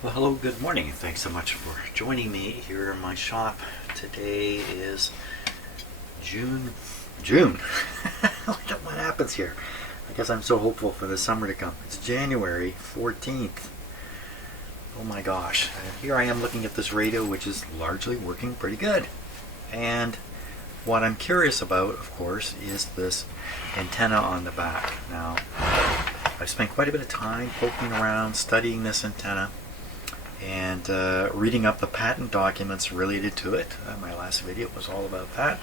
Well, hello, good morning. Thanks so much for joining me here in my shop. Today is June. What happens here? I guess I'm so hopeful for the summer to come. It's January 14th. Oh my gosh. Here I am looking at this radio, which is largely working pretty good. And what I'm curious about, of course, is this antenna on the back. Now, I've spent quite a bit of time poking around, studying this antenna, and reading up the patent documents related to it. My last video was all about that.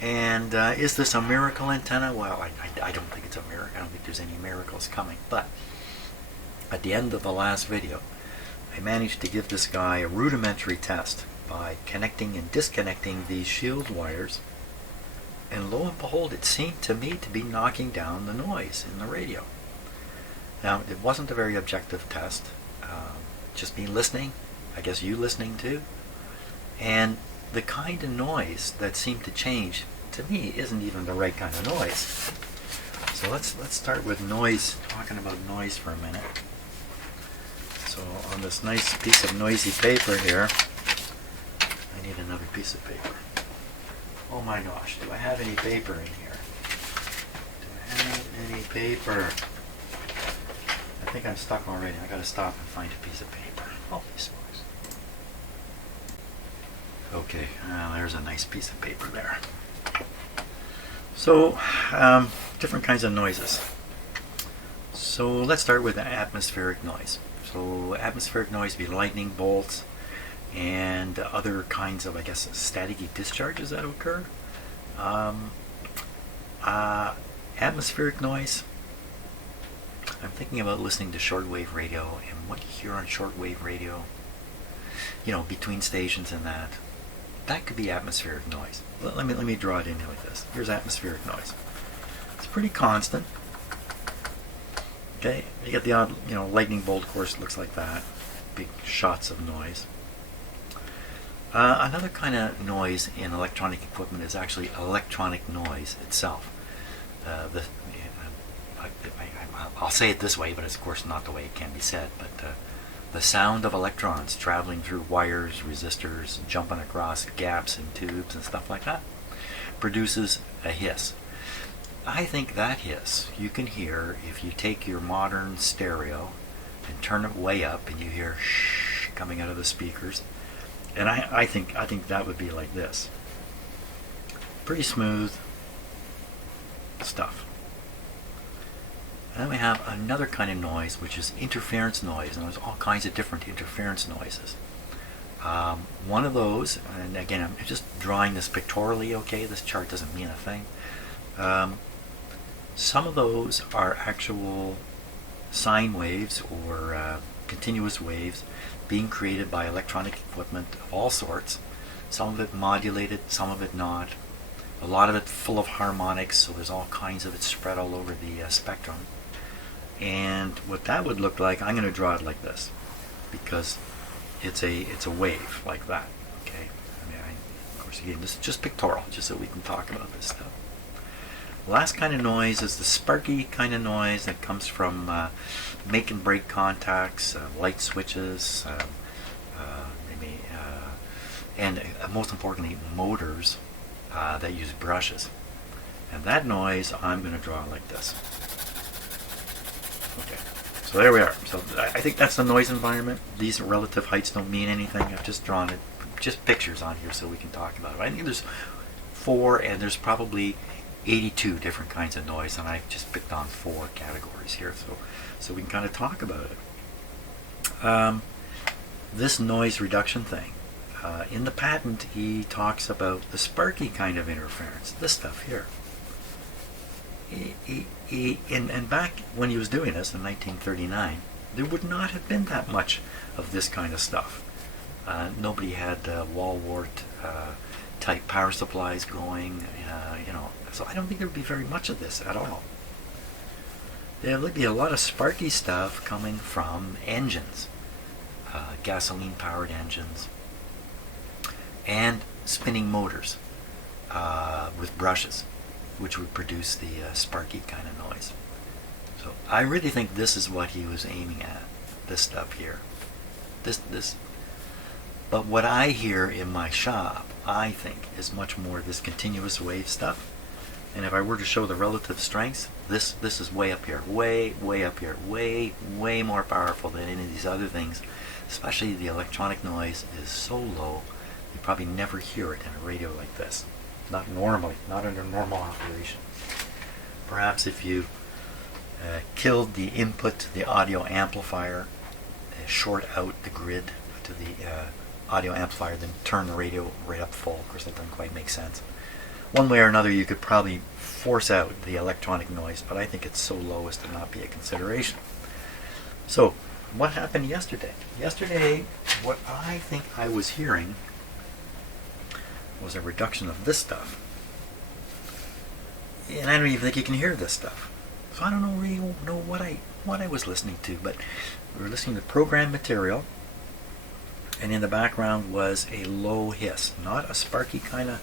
And is this a miracle antenna? Well, I don't think it's a miracle. I don't think there's any miracles coming. But at the end of the last video, I managed to give this guy a rudimentary test by connecting and disconnecting these shield wires. And lo and behold, it seemed to me to be knocking down the noise in the radio. Now, it wasn't a very objective test. Just me listening, I guess you listening too, and the kind of noise that seemed to change to me isn't even the right kind of noise. So let's start with noise, talking about noise for a minute. So on this nice piece of noisy paper here, I need another piece of paper. Oh my gosh, do I have any paper in here? Do I have any paper? I think I'm stuck already. I gotta stop and find a piece of paper. Holy smokes. Okay, there's a nice piece of paper there. So, different kinds of noises. So let's start with atmospheric noise. So atmospheric noise would be lightning bolts and other kinds of, I guess, staticky discharges that occur. Atmospheric noise, I'm thinking about listening to shortwave radio, and what you hear on shortwave radio, between stations and that could be atmospheric noise. Let me draw it in here like this. Here's atmospheric noise. It's pretty constant. Okay, you get the odd, lightning bolt, of course, looks like that. Big shots of noise. Another kind of noise in electronic equipment is actually electronic noise itself. I'll say it this way, but it's of course not the way it can be said, but the sound of electrons traveling through wires, resistors, jumping across gaps in tubes and stuff like that produces a hiss. I think that hiss you can hear if you take your modern stereo and turn it way up and you hear shh coming out of the speakers. And I think that would be like this. Pretty smooth stuff. And then we have another kind of noise, which is interference noise, and there's all kinds of different interference noises. One of those, and again, I'm just drawing this pictorially, okay? This chart doesn't mean a thing. Some of those are actual sine waves or continuous waves being created by electronic equipment of all sorts. Some of it modulated, some of it not. A lot of it full of harmonics, so there's all kinds of it spread all over the spectrum. And what that would look like, I'm going to draw it like this, because it's a wave like that. Okay. Of course, again, this is just pictorial, just so we can talk about this stuff. The last kind of noise is the sparky kind of noise that comes from make and break contacts, light switches, maybe, and most importantly, motors that use brushes. And that noise I'm going to draw like this. Okay, so there we are. So I think that's the noise environment. These relative heights don't mean anything. I've just drawn it, just pictures on here so we can talk about it. I think there's 4, and there's probably 82 different kinds of noise, and I've just picked on 4 categories here, so we can kind of talk about it. This noise reduction thing, in the patent, he talks about the sparky kind of interference, this stuff here. And back when he was doing this in 1939, there would not have been that much of this kind of stuff. Nobody had wall wart type power supplies going, so I don't think there would be very much of this at all. There would be a lot of sparky stuff coming from engines, gasoline powered engines, and spinning motors with brushes, which would produce the sparky kind of noise. So I really think this is what he was aiming at, this stuff here. But what I hear in my shop, I think, is much more this continuous wave stuff. And if I were to show the relative strengths, this is way up here, way up here, way more powerful than any of these other things. Especially the electronic noise is so low, you probably never hear it in a radio like this. Not normally, not under normal operation. Perhaps if you killed the input to the audio amplifier, short out the grid to the audio amplifier, then turn the radio right up full. Of course, that doesn't quite make sense. One way or another, you could probably force out the electronic noise, but I think it's so low as to not be a consideration. So, what happened yesterday? Yesterday, what I think I was hearing was a reduction of this stuff. And I don't even think you can hear this stuff. So I don't really know what I was listening to, but we were listening to program material, and in the background was a low hiss, not a sparky kind of,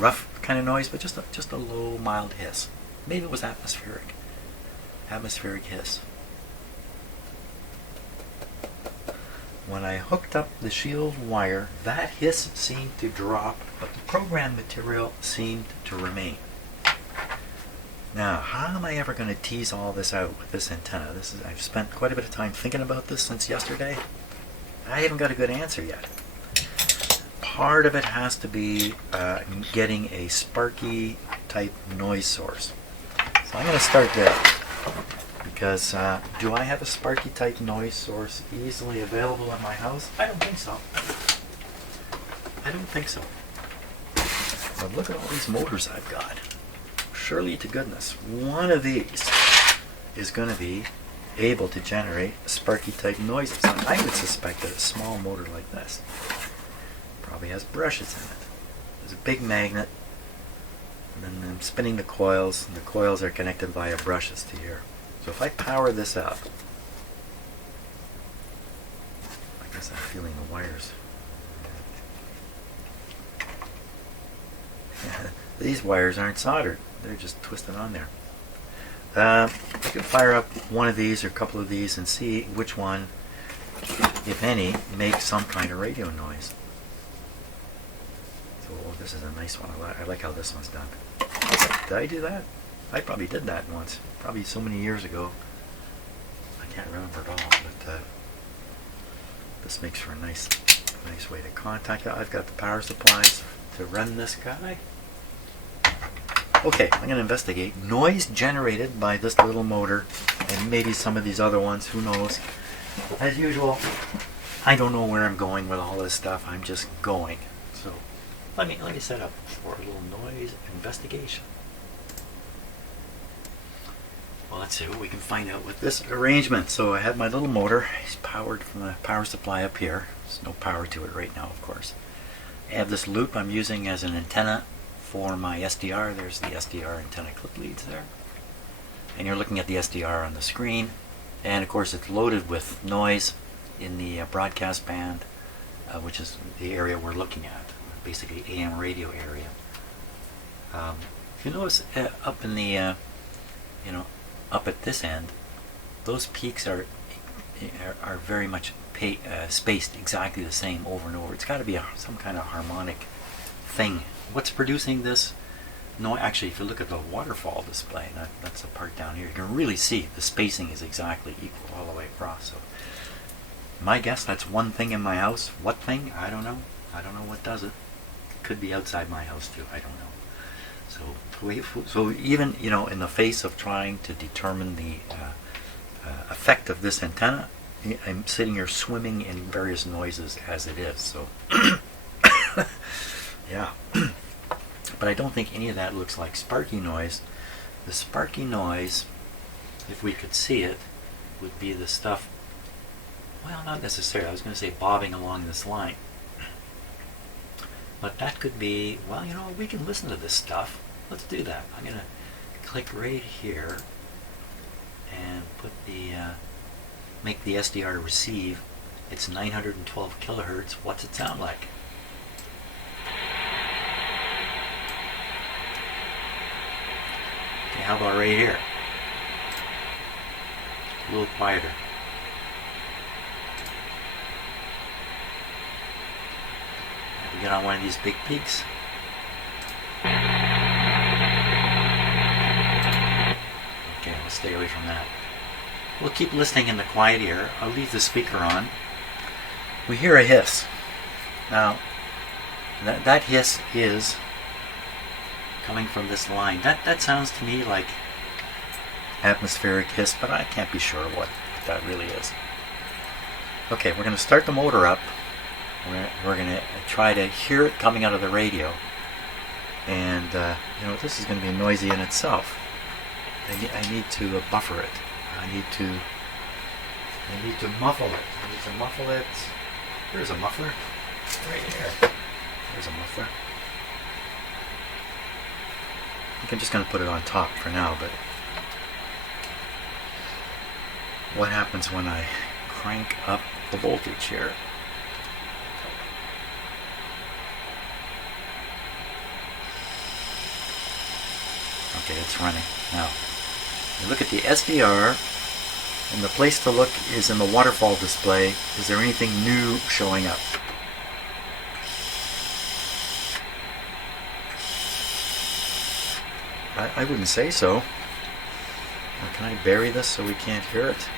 rough kind of noise, but just a low, mild hiss. Maybe it was atmospheric hiss. When I hooked up the shield wire, that hiss seemed to drop, but the program material seemed to remain. Now, how am I ever going to tease all this out with this antenna? I've spent quite a bit of time thinking about this since yesterday. I haven't got a good answer yet. Part of it has to be getting a sparky type noise source. So I'm going to start there. Because do I have a sparky type noise source easily available in my house? I don't think so. But look at all these motors I've got. Surely to goodness, one of these is going to be able to generate sparky type noises. And I would suspect that a small motor like this probably has brushes in it. There's a big magnet, and then I'm spinning the coils, and the coils are connected via brushes to here. So if I power this up, I guess I'm feeling the wires. These wires aren't soldered. They're just twisted on there. I could fire up one of these or a couple of these and see which one, if any, makes some kind of radio noise. So this is a nice one. I like how this one's done. Did I do that? I probably did that once. Probably so many years ago. I can't remember at all. But this makes for a nice way to contact it. I've got the power supplies to run this guy. Okay, I'm going to investigate noise generated by this little motor and maybe some of these other ones, who knows. As usual, I don't know where I'm going with all this stuff. I'm just going. So let me set up for a little noise investigation. Well, let's see what we can find out with this arrangement. So I have my little motor. It's powered from the power supply up here. There's no power to it right now, of course. I have this loop I'm using as an antenna for my SDR. There's the SDR antenna clip leads there. And you're looking at the SDR on the screen. And of course it's loaded with noise in the broadcast band, which is the area we're looking at, basically AM radio area. If you notice up in the, up at this end, those peaks are very much spaced exactly the same over and over. It's got to be some kind of harmonic thing. What's producing this noise? Actually, if you look at the waterfall display, that's the part down here, you can really see the spacing is exactly equal all the way across. So my guess, that's one thing in my house. What thing? I don't know. I don't know what does it. It could be outside my house too. I don't know. So even in the face of trying to determine the effect of this antenna, I'm sitting here swimming in various noises as it is. So yeah. But I don't think any of that looks like sparky noise. The sparky noise, if we could see it, would be the stuff, well, not necessarily, I was going to say bobbing along this line. But that could be, well, we can listen to this stuff. Let's do that. I'm going to click right here and put make the SDR receive. It's 912 kilohertz. What's it sound like? Okay, how about right here? A little quieter. We get on one of these big peaks. Okay, we'll stay away from that. We'll keep listening in the quiet ear. I'll leave the speaker on. We hear a hiss. Now, that hiss is coming from this line. That sounds to me like atmospheric hiss, but I can't be sure what that really is. Okay, we're going to start the motor up. We're going to try to hear it coming out of the radio. And, this is going to be noisy in itself. I need to buffer it. I need to muffle it. There's a muffler. Right here. There's a muffler. I think I'm just going to put it on top for now, but what happens when I crank up the voltage here? Okay, it's running. Now, you look at the SDR, and the place to look is in the waterfall display. Is there anything new showing up? I wouldn't say so. Or can I bury this so we can't hear it?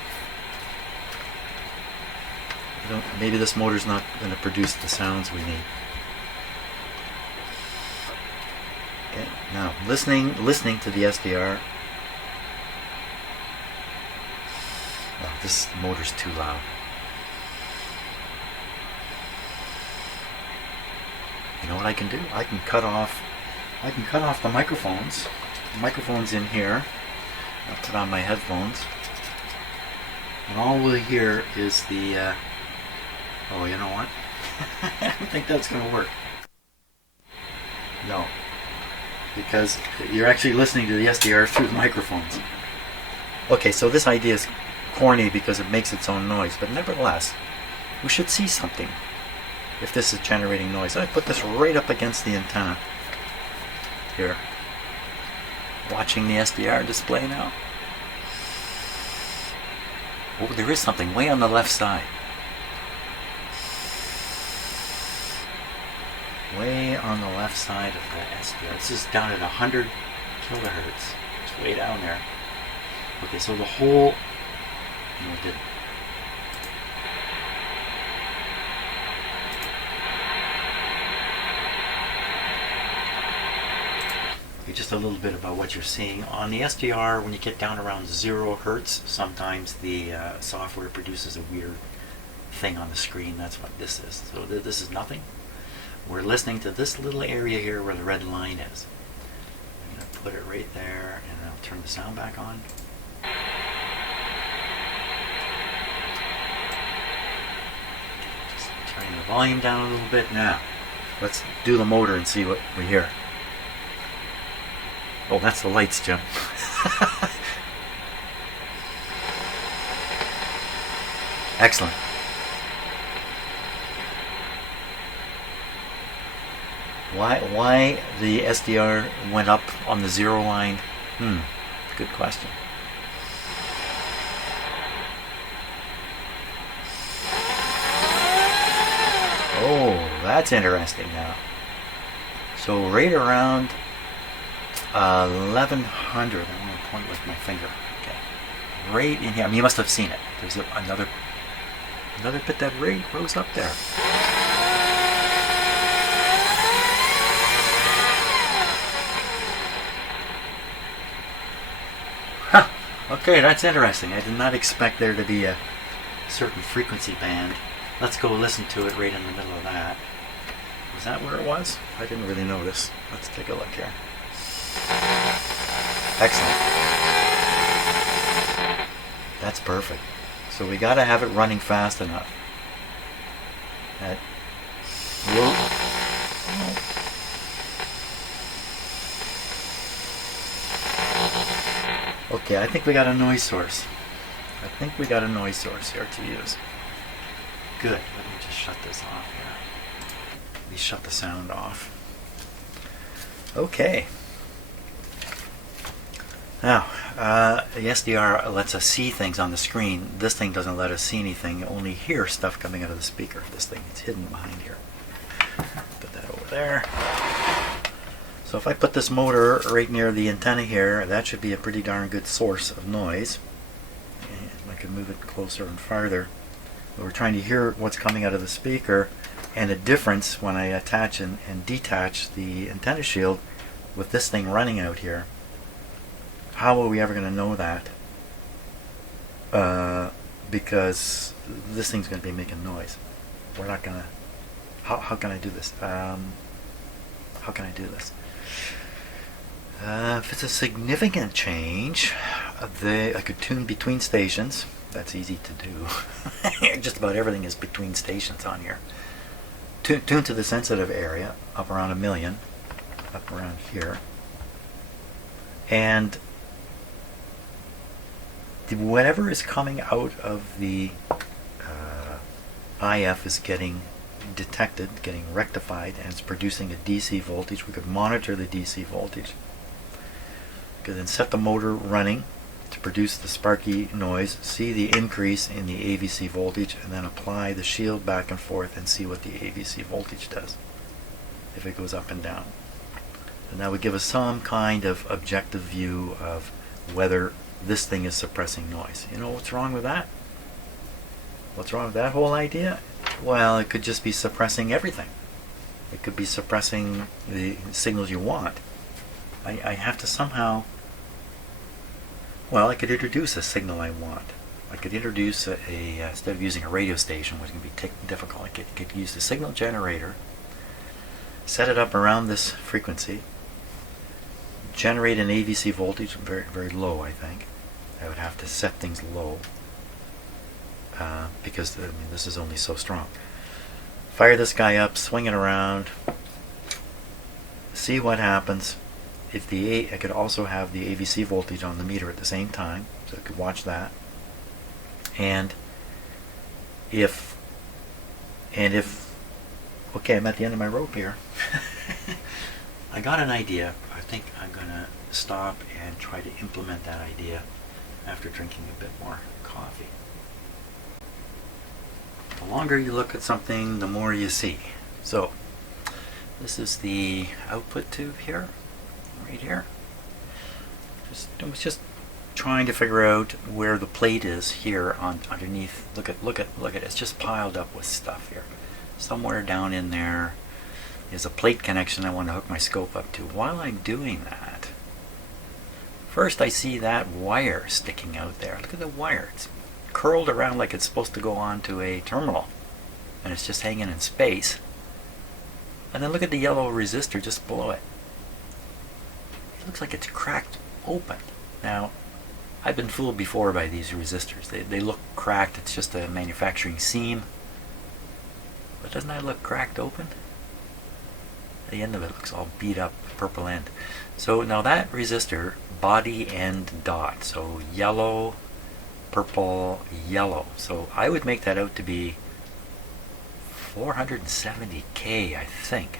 Maybe this motor's not going to produce the sounds we need. Okay, now listening to the SDR. Oh, this motor's too loud. You know what I can do? I can cut off the microphones. The microphone's in here. I'll put on my headphones. And all we'll hear is the oh, you know what? I don't think that's going to work. No. Because you're actually listening to the SDR through the microphones. Okay, so this idea is corny because it makes its own noise, but nevertheless, we should see something if this is generating noise. I put this right up against the antenna here. Watching the SDR display now. Oh, there is something way on the left side. Way on the left side of the SDR. This is down at 100 kilohertz. It's way down there. Okay, so the whole... No, it didn't. Okay, just a little bit about what you're seeing. On the SDR, when you get down around 0 hertz, sometimes the software produces a weird thing on the screen. That's what this is. So this is nothing. We're listening to this little area here where the red line is. I'm going to put it right there, and I'll turn the sound back on. Just turning the volume down a little bit. Now, let's do the motor and see what we hear. Oh, that's the lights, Jim. Excellent. Why the SDR went up on the 0 line? Good question. Oh, that's interesting now. So right around 1100, I'm going to point with my finger. Okay, right in here. I mean, you must have seen it. There's another bit that rose up there. Okay, that's interesting. I did not expect there to be a certain frequency band. Let's go listen to it right in the middle of that. Was that where it was? I didn't really notice. Let's take a look here. Excellent. That's perfect. So we got to have it running fast enough. Okay, I think we got a noise source. here to use. Good. Let me just shut this off here. Let me shut the sound off. Okay. Now, the SDR lets us see things on the screen. This thing doesn't let us see anything, only hear stuff coming out of the speaker. This thing, it's hidden behind here. Put that over there. So if I put this motor right near the antenna here, that should be a pretty darn good source of noise. And I can move it closer and farther. But we're trying to hear what's coming out of the speaker, and a difference when I attach and detach the antenna shield with this thing running out here. How are we ever going to know that? Because this thing's going to be making noise. We're not going to... How can I do this? How can I do this? If it's a significant change, I could tune between stations. That's easy to do. Just about everything is between stations on here. Tune to the sensitive area, up around 1 million, up around here. And whatever is coming out of the IF is getting detected, getting rectified, and it's producing a DC voltage. We could monitor the DC voltage. We could then set the motor running to produce the sparky noise, see the increase in the AVC voltage, and then apply the shield back and forth and see what the AVC voltage does, if it goes up and down. And that would give us some kind of objective view of whether this thing is suppressing noise. You know what's wrong with that? What's wrong with that whole idea? Well, it could just be suppressing everything. It could be suppressing the signals you want. I have to somehow... Well, I could introduce a signal I want. I could introduce instead of using a radio station, which can be difficult, I could use the signal generator, set it up around this frequency, generate an AVC voltage, very, very low, I think. I would have to set things low because this is only so strong. Fire this guy up, swing it around, see what happens. If I could also have the AVC voltage on the meter at the same time, so I could watch that. And if okay, I'm at the end of my rope here. I got an idea. I think I'm gonna stop and try to implement that idea after drinking a bit more coffee. The longer you look at something, the more you see. So this is the output tube here, right here. I was just trying to figure out where the plate is here underneath. Look at it. It's just piled up with stuff here. Somewhere down in there is a plate connection I want to hook my scope up to. While I'm doing that, first I see that wire sticking out there. Look at the wire. It's curled around like it's supposed to go onto a terminal, and it's just hanging in space. And then look at the yellow resistor just below it. It looks like it's cracked open. Now, I've been fooled before by these resistors. They look cracked. It's just a manufacturing seam. But doesn't that look cracked open? The end of it looks all beat up, purple end. So now that resistor, body and dot. So yellow, purple, yellow. So I would make that out to be 470K, I think.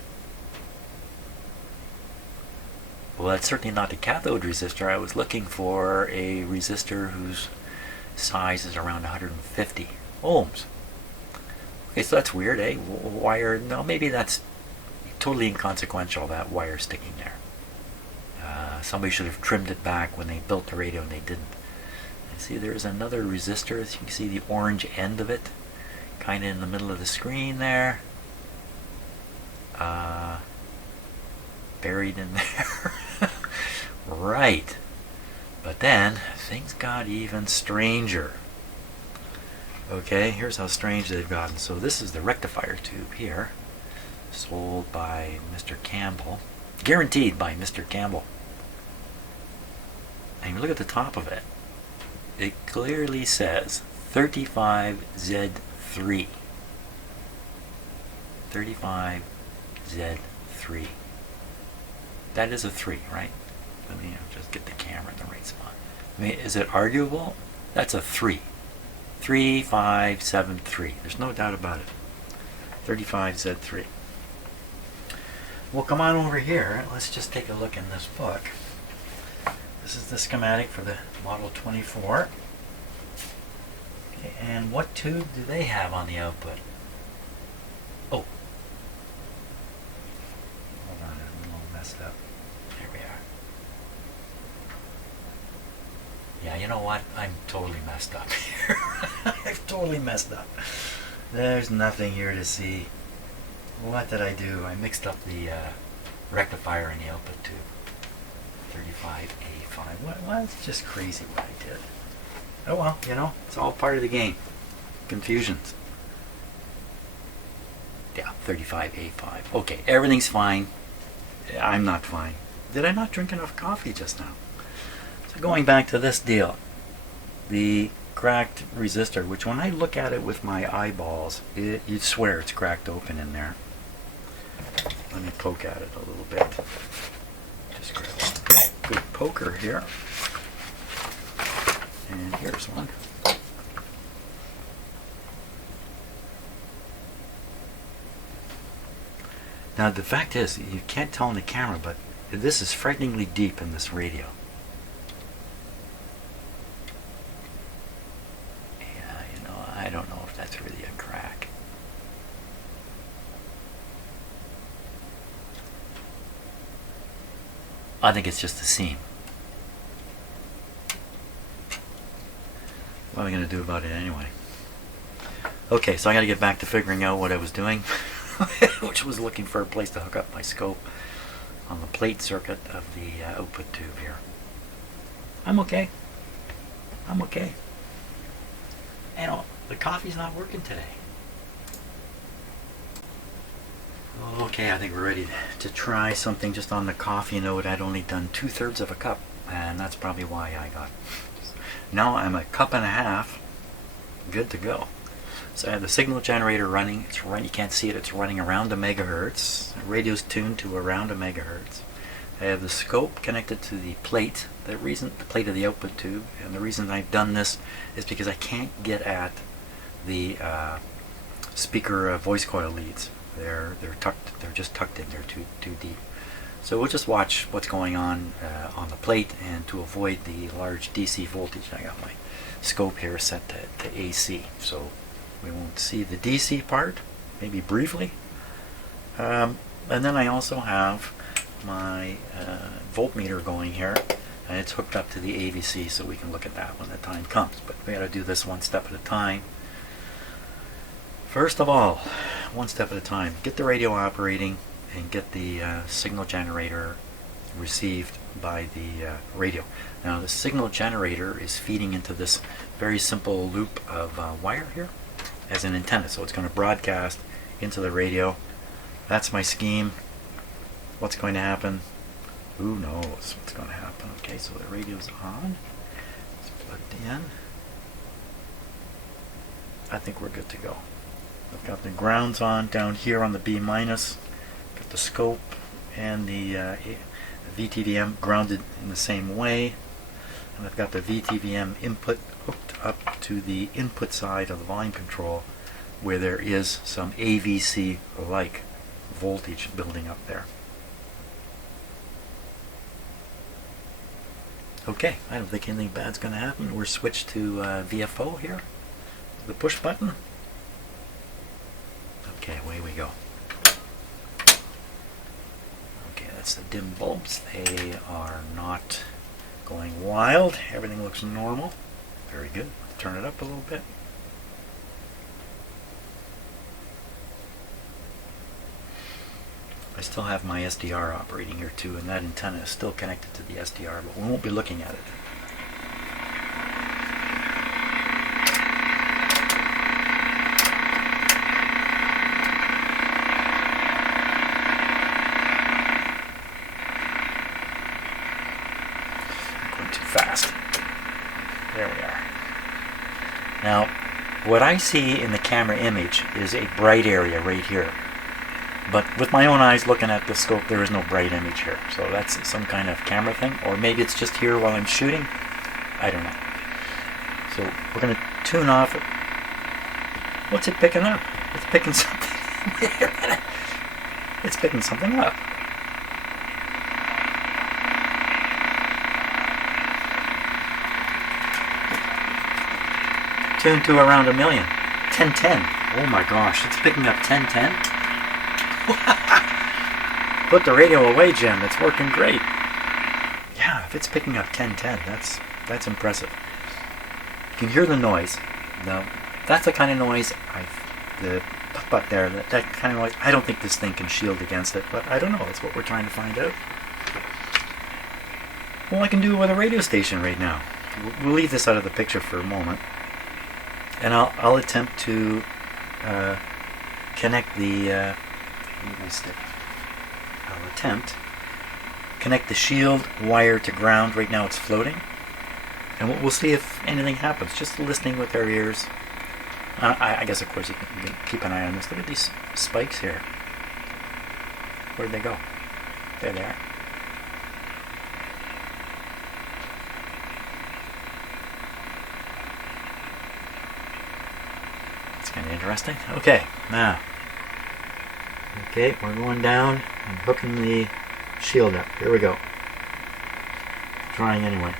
Well, that's certainly not the cathode resistor. I was looking for a resistor whose size is around 150 ohms. Okay, so that's weird, eh? Wire, no, maybe that's totally inconsequential, that wire sticking there. Somebody should have trimmed it back when they built the radio and they didn't. And see, there's another resistor. As you can see, the orange end of it, kind of in the middle of the screen there. Buried in there. Right. But then, things got even stranger. Okay, here's how strange they've gotten. So this is the rectifier tube here, sold by Mr. Campbell, guaranteed by Mr. Campbell. And you look at the top of it, it clearly says 35Z3. 35Z3. That is a 3, right? Let me just get the camera in the right spot. I mean, is it arguable? That's a 3. 3573. There's no doubt about it. 35Z3. Well, come on over here. Let's just take a look in this book. This is the schematic for the Model 24. Okay, and what tube do they have on the output? Oh, totally messed up here. I've totally messed up. There's nothing here to see. What did I do? I mixed up the rectifier in the output tube. 35A5. What? It's just crazy what I did. Oh well, you know, it's all part of the game. Confusions. Yeah, 35A5. Okay, everything's fine. I'm not fine. Did I not drink enough coffee just now? So going back to this deal, the cracked resistor, which when I look at it with my eyeballs, you'd swear it's cracked open in there. Let me poke at it a little bit. Just grab a good poker here. And here's one. Now the fact is, you can't tell in the camera, but this is frighteningly deep in this radio. Yeah, you know, I don't know if that's really a crack. I think it's just a seam. What am I going to do about it anyway? Okay, so I got to get back to figuring out what I was doing, which was looking for a place to hook up my scope on the plate circuit of the output tube here. I'm okay. I'm okay. You know, the coffee's not working today. Okay, I think we're ready to try something just on the coffee note. I'd only done 2/3 of a cup, and that's probably why I got. Now I'm a cup and a half, good to go. So I have the signal generator running. It's running. You can't see it. It's running around a megahertz. The radio's tuned to around a megahertz. I have the scope connected to the plate. The plate of the output tube, and the reason I've done this is because I can't get at the speaker voice coil leads. They're tucked. They're just tucked in. They're too deep. So we'll just watch what's going on the plate, and to avoid the large DC voltage, I got my scope here set to AC. So we won't see the DC part, maybe briefly. And then I also have my voltmeter going here, and it's hooked up to the AVC, so we can look at that when the time comes. But we got to do this one step at a time. First of all, one step at a time. Get the radio operating and get the signal generator received by the radio. Now the signal generator is feeding into this very simple loop of wire here as an antenna, so it's going to broadcast into the radio. That's my scheme. What's going to happen? Who knows what's going to happen? Okay, so the radio's on. It's plugged in. I think we're good to go. I've got the grounds on down here on the B minus. Got the scope and the VTVM grounded in the same way. And I've got the VTVM input hooked up to the input side of the volume control, where there is some AVC-like voltage building up there. Okay, I don't think anything bad's going to happen. We're switched to VFO here. The push button. Okay, away we go. Okay, that's the dim bulbs. They are not going wild. Everything looks normal. Very good. Turn it up a little bit. I still have my SDR operating here too, and that antenna is still connected to the SDR, but we won't be looking at it. Fast. There we are. Now, what I see in the camera image is a bright area right here. But with my own eyes looking at the scope, there is no bright image here. So that's some kind of camera thing. Or maybe it's just here while I'm shooting. I don't know. So we're going to tune off it. What's it picking up? It's picking something. Wait a minute. It's picking something up. Tuned to around 1 million. 1010. Oh my gosh, it's picking up 1010. Put the radio away, Jim. It's working great. Yeah, if it's picking up 1010, that's impressive. can hear the noise. Now, that's the kind of noise the putt there, that kind of noise, I don't think this thing can shield against it, but I don't know. That's what we're trying to find out. Well, I can do it with a radio station right now. We'll leave this out of the picture for a moment, and I'll attempt to connect the connect the shield wire to ground. Right now it's floating, and we'll see if anything happens. Just listening with our ears. I guess, of course, you can keep an eye on this. Look at these spikes here. Where'd they go? There they are. That's kind of interesting. Okay, now. Okay, we're going down and hooking the shield up. Here we go. Trying anyway.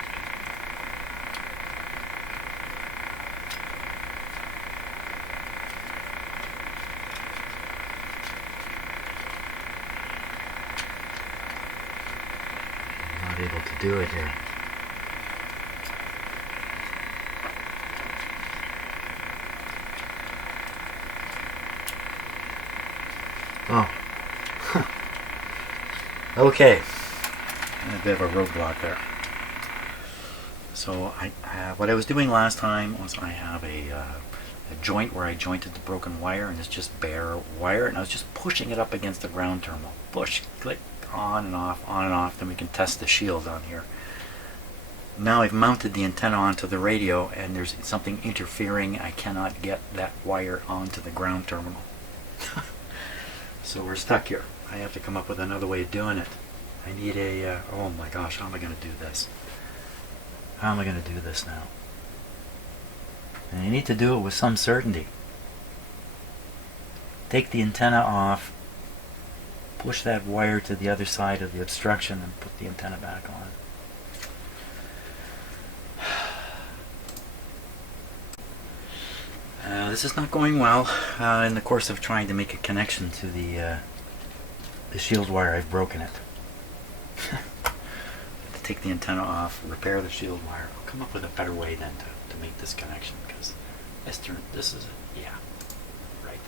Able to do it here. Oh. Okay. A bit of a roadblock there. So what I was doing last time was I have a joint where I jointed the broken wire, and it's just bare wire, and I was just pushing it up against the ground terminal. Push, click, on and off, then we can test the shield on here. Now I've mounted the antenna onto the radio, and there's something interfering. I cannot get that wire onto the ground terminal. So we're stuck here. I have to come up with another way of doing it. I need a, oh my gosh, how am I going to do this? How am I going to do this now? And you need to do it with some certainty. Take the antenna off, push that wire to the other side of the obstruction, and put the antenna back on. This is not going well. In the course of trying to make a connection to the shield wire, I've broken it. To take the antenna off, repair the shield wire. I'll come up with a better way then to make this connection, because this is it. Yeah, right.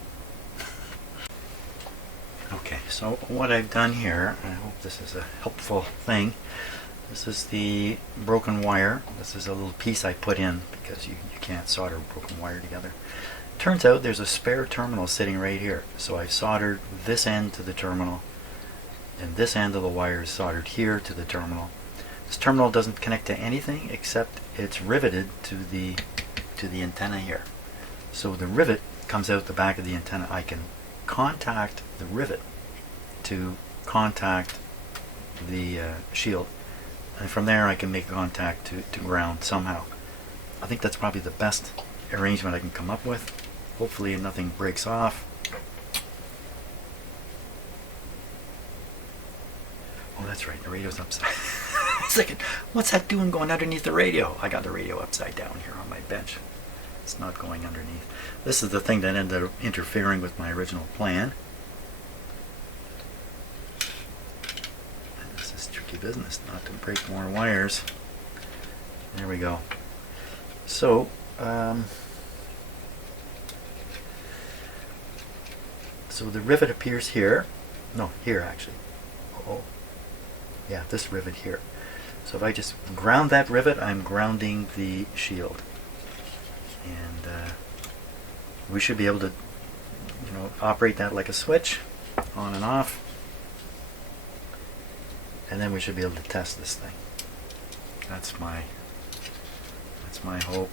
Okay, so what I've done here, I hope this is a helpful thing. This is the broken wire. This is a little piece I put in because you can't solder broken wire together. Turns out there's a spare terminal sitting right here. So I've soldered this end to the terminal, and this end of the wire is soldered here to the terminal. This terminal doesn't connect to anything except it's riveted to the antenna here. So the rivet comes out the back of the antenna. I can contact the rivet to contact the shield, and from there I can make contact to ground somehow. I think that's probably the best arrangement I can come up with. Hopefully nothing breaks off. Oh, that's right, the radio's upside. Second, what's that doing going underneath the radio? I got the radio upside down here on my bench. It's not going underneath. This is the thing that ended up interfering with my original plan. And this is tricky business, not to break more wires. There we go. So, so the rivet appears here. No, here actually. Oh, yeah, this rivet here. So if I just ground that rivet, I'm grounding the shield, and we should be able to, operate that like a switch, on and off, and then we should be able to test this thing. That's my hope.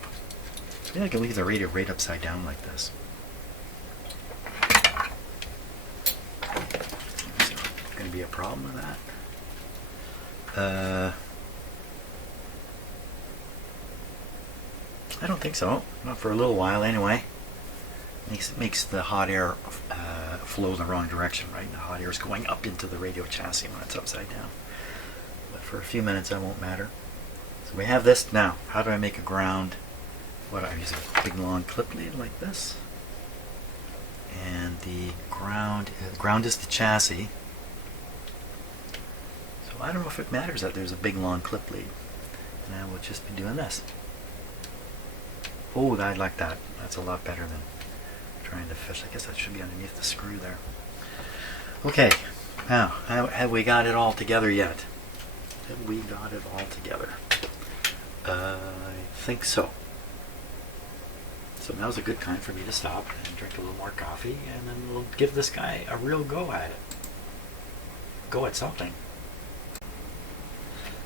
Maybe I can leave the radio right upside down like this. Is there going to be a problem with that? I don't think so. Not for a little while anyway. Makes the hot air flow in the wrong direction, right? The hot air is going up into the radio chassis when it's upside down. But for a few minutes that won't matter. So we have this now. How do I make a ground? What, I use a big long clip lead like this. And the ground is the chassis. So I don't know if it matters that there's a big long clip lead. And I will just be doing this. Oh, I like that. That's a lot better than trying to fish. I guess that should be underneath the screw there. Okay, now, have we got it all together yet? Have we got it all together? I think so. So now's a good time for me to stop and drink a little more coffee, and then we'll give this guy a real go at it. Go at something.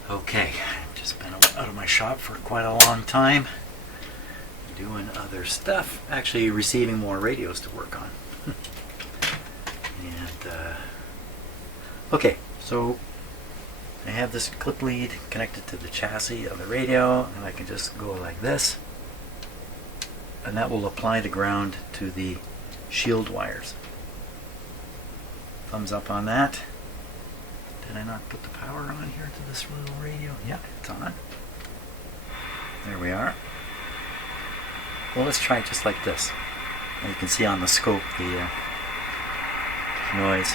Okay, just been out of my shop for quite a long time, doing other stuff, actually receiving more radios to work on. And okay, so I have this clip lead connected to the chassis of the radio, and I can just go like this, and that will apply the ground to the shield wires. Thumbs up on that. Did I not put the power on here to this little radio? Yeah, it's on. There we are. Well, let's try it just like this. And you can see on the scope the noise.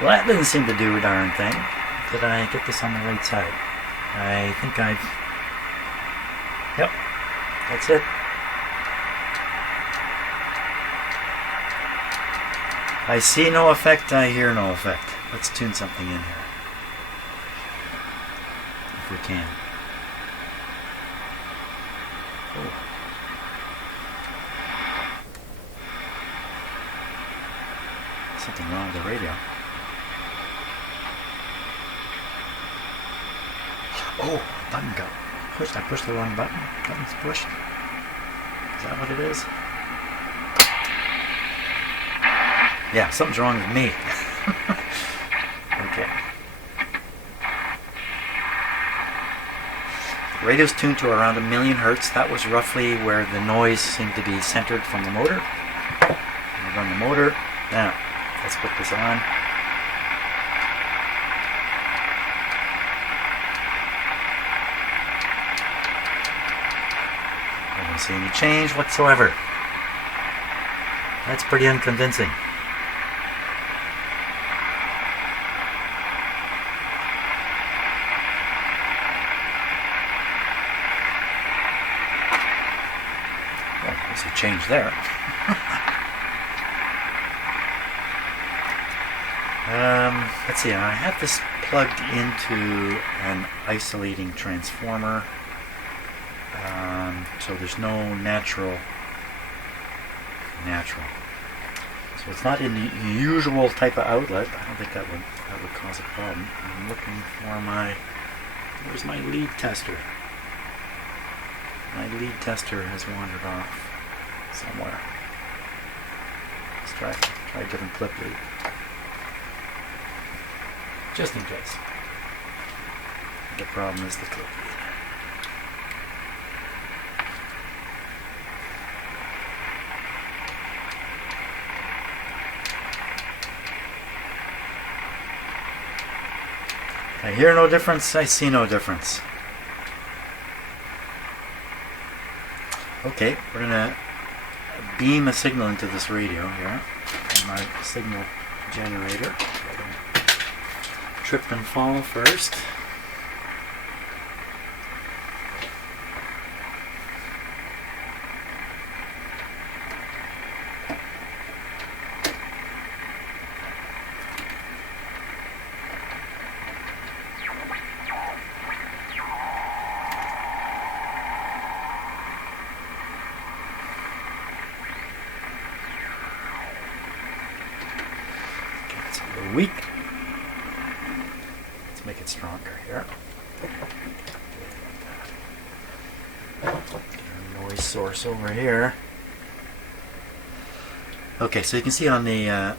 Well, that doesn't seem to do a darn thing. Did I get this on the right side? I think I've... Yep, that's it. I see no effect, I hear no effect. Let's tune something in here. If we can. Oh. Something wrong with the radio. Oh, button got pushed. I pushed the wrong button. Button's pushed. Is that what it is? Yeah, something's wrong with me. Okay. The radio's tuned to around 1,000,000 hertz. That was roughly where the noise seemed to be centered from the motor. I'll run the motor. Now, let's put this on. I don't see any change whatsoever. That's pretty unconvincing. Well, there's a change there. Let's see, I have this plugged into an isolating transformer. So there's no natural. So it's not in the usual type of outlet. I don't think that would cause a problem. I'm looking for where's my lead tester? My lead tester has wandered off somewhere. Let's try a different clip lead. Just in case. The problem is the clip lead. I hear no difference, I see no difference. Okay, we're going to beam a signal into this radio here. And my signal generator. Trip and fall first. Weak. Let's make it stronger here. Noise source over here. Okay, so you can see on the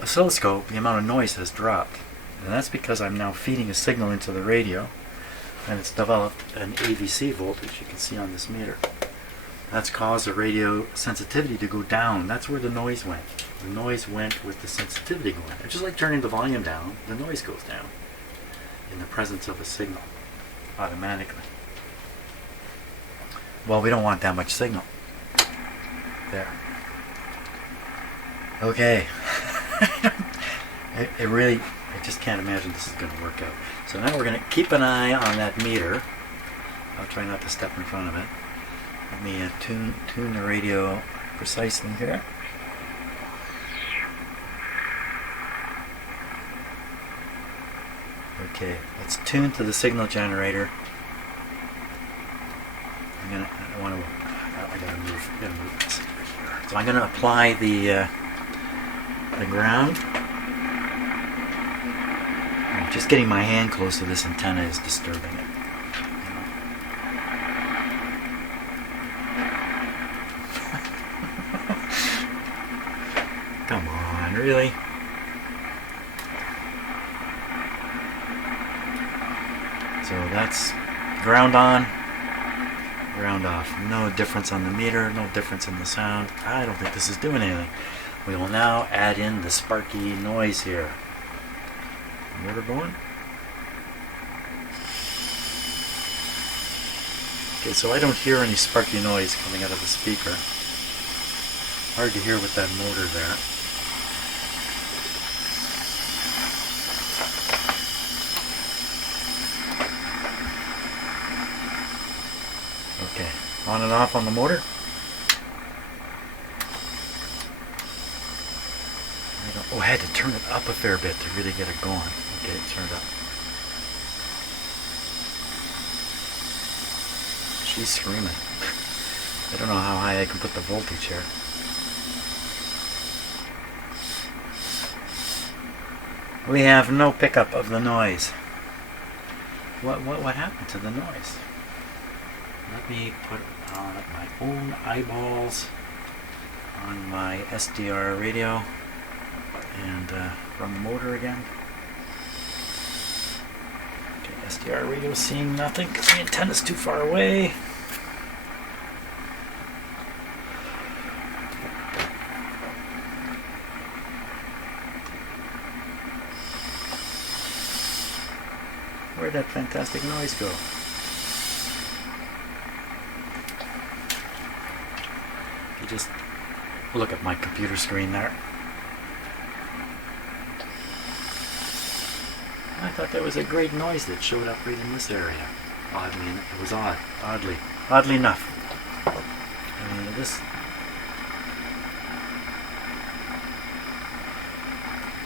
oscilloscope the amount of noise has dropped. And that's because I'm now feeding a signal into the radio, and it's developed an AVC voltage, you can see on this meter. That's caused the radio sensitivity to go down. That's where the noise went. The noise went with the sensitivity going down. Just like turning the volume down, the noise goes down in the presence of a signal automatically. Well, we don't want that much signal. There. Okay. I just can't imagine this is going to work out. So now we're going to keep an eye on that meter. I'll try not to step in front of it. Let me tune the radio precisely here. Okay, let's tune to the signal generator. I gotta move this. So I'm gonna apply the ground. Just getting my hand close to this antenna is disturbing it. Come on, really? So that's ground on, ground off. No difference on the meter, no difference in the sound. I don't think this is doing anything. We will now add in the sparky noise here. Motor going. Okay, so I don't hear any sparky noise coming out of the speaker. Hard to hear with that motor there. Okay, on and off on the motor. I had to turn it up a fair bit to really get it going. Okay, it turned up. She's screaming. I don't know how high I can put the voltage here. We have no pickup of the noise. What happened to the noise? Let me put on my own eyeballs on my SDR radio and run the motor again. Okay, SDR radio seeing nothing because the antenna's too far away. Where'd that fantastic noise go? You just look at my computer screen there. I thought there was a great noise that showed up right in this area. Oddly, it was oddly enough. This.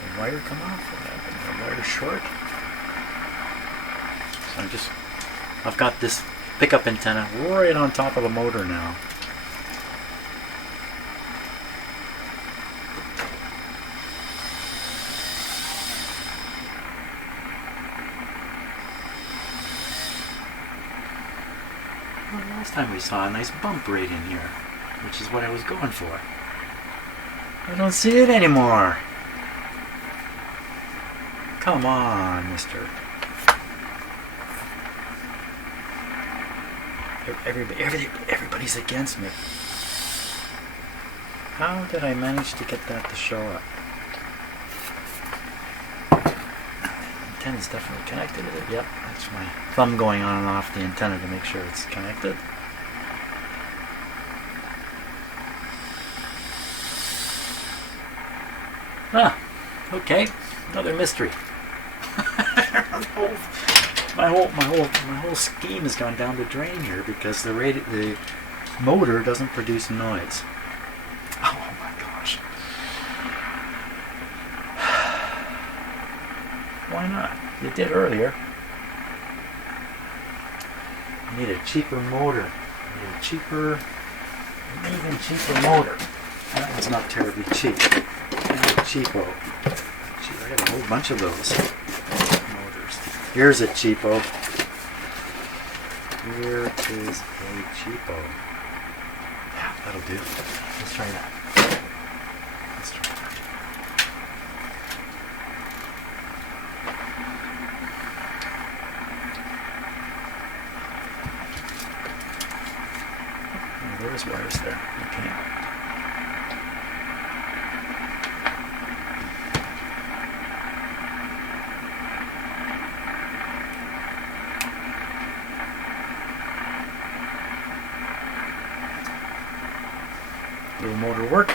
The wire come off? What happened? The wire short? So I've got this pickup antenna right on top of the motor now. Well, last time we saw a nice bump right in here, which is what I was going for. I don't see it anymore. Come on, mister. Everybody's against me. How did I manage to get that to show up? Antenna's definitely connected to it. Yep, that's my thumb going on and off the antenna to make sure it's connected. Ah, okay, another mystery. My whole scheme has gone down the drain here because the motor doesn't produce noise. Oh my gosh. Why not? You did earlier. You need a cheaper motor. You need an even cheaper motor. That one's not terribly cheap. Cheapo. I got a whole bunch of those. Here's a cheapo. Here is a cheapo. Yeah, that'll do. Let's try that. Oh, there's wires there. Okay. Little motor work.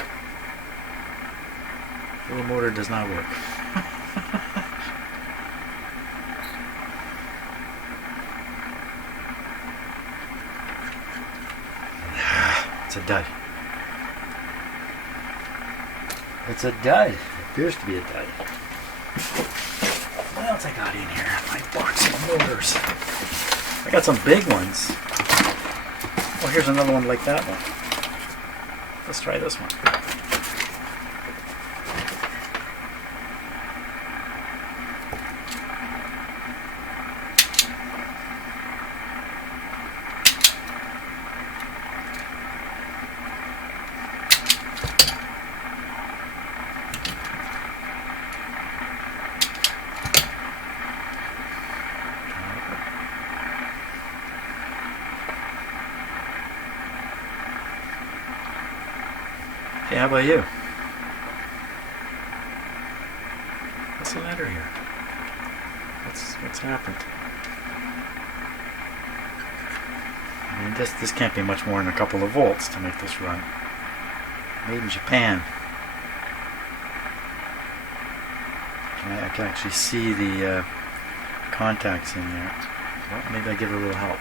little motor does not work. It's a dud. It's a dud. It appears to be a dud. What else I got in here? My box of motors. I got some big ones. Oh, here's another one like that one. Let's try this one. Okay, how about you? What's the matter here? What's happened? I mean, this can't be much more than a couple of volts to make this run. Made in Japan. I can actually see the contacts in there. Well, maybe I give it a little help.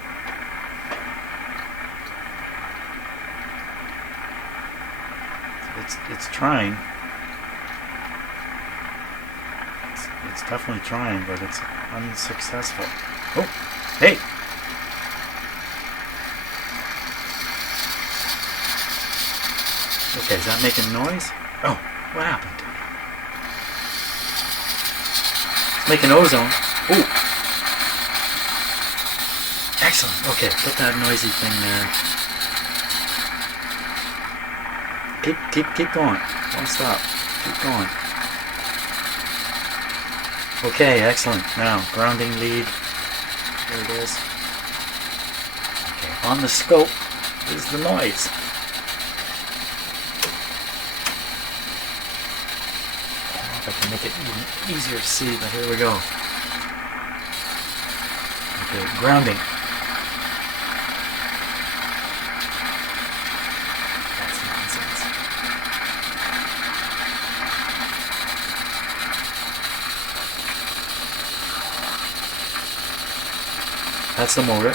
It's trying. It's definitely trying, but it's unsuccessful. Oh, hey! Okay, is that making noise? Oh, what happened? It's making ozone. Ooh! Excellent. Okay, put that noisy thing there. Keep going. Don't stop. Keep going. Okay, excellent. Now, grounding lead. There it is. Okay, on the scope is the noise. I don't know if I can make it even easier to see, but here we go. Okay, grounding. That's the motor.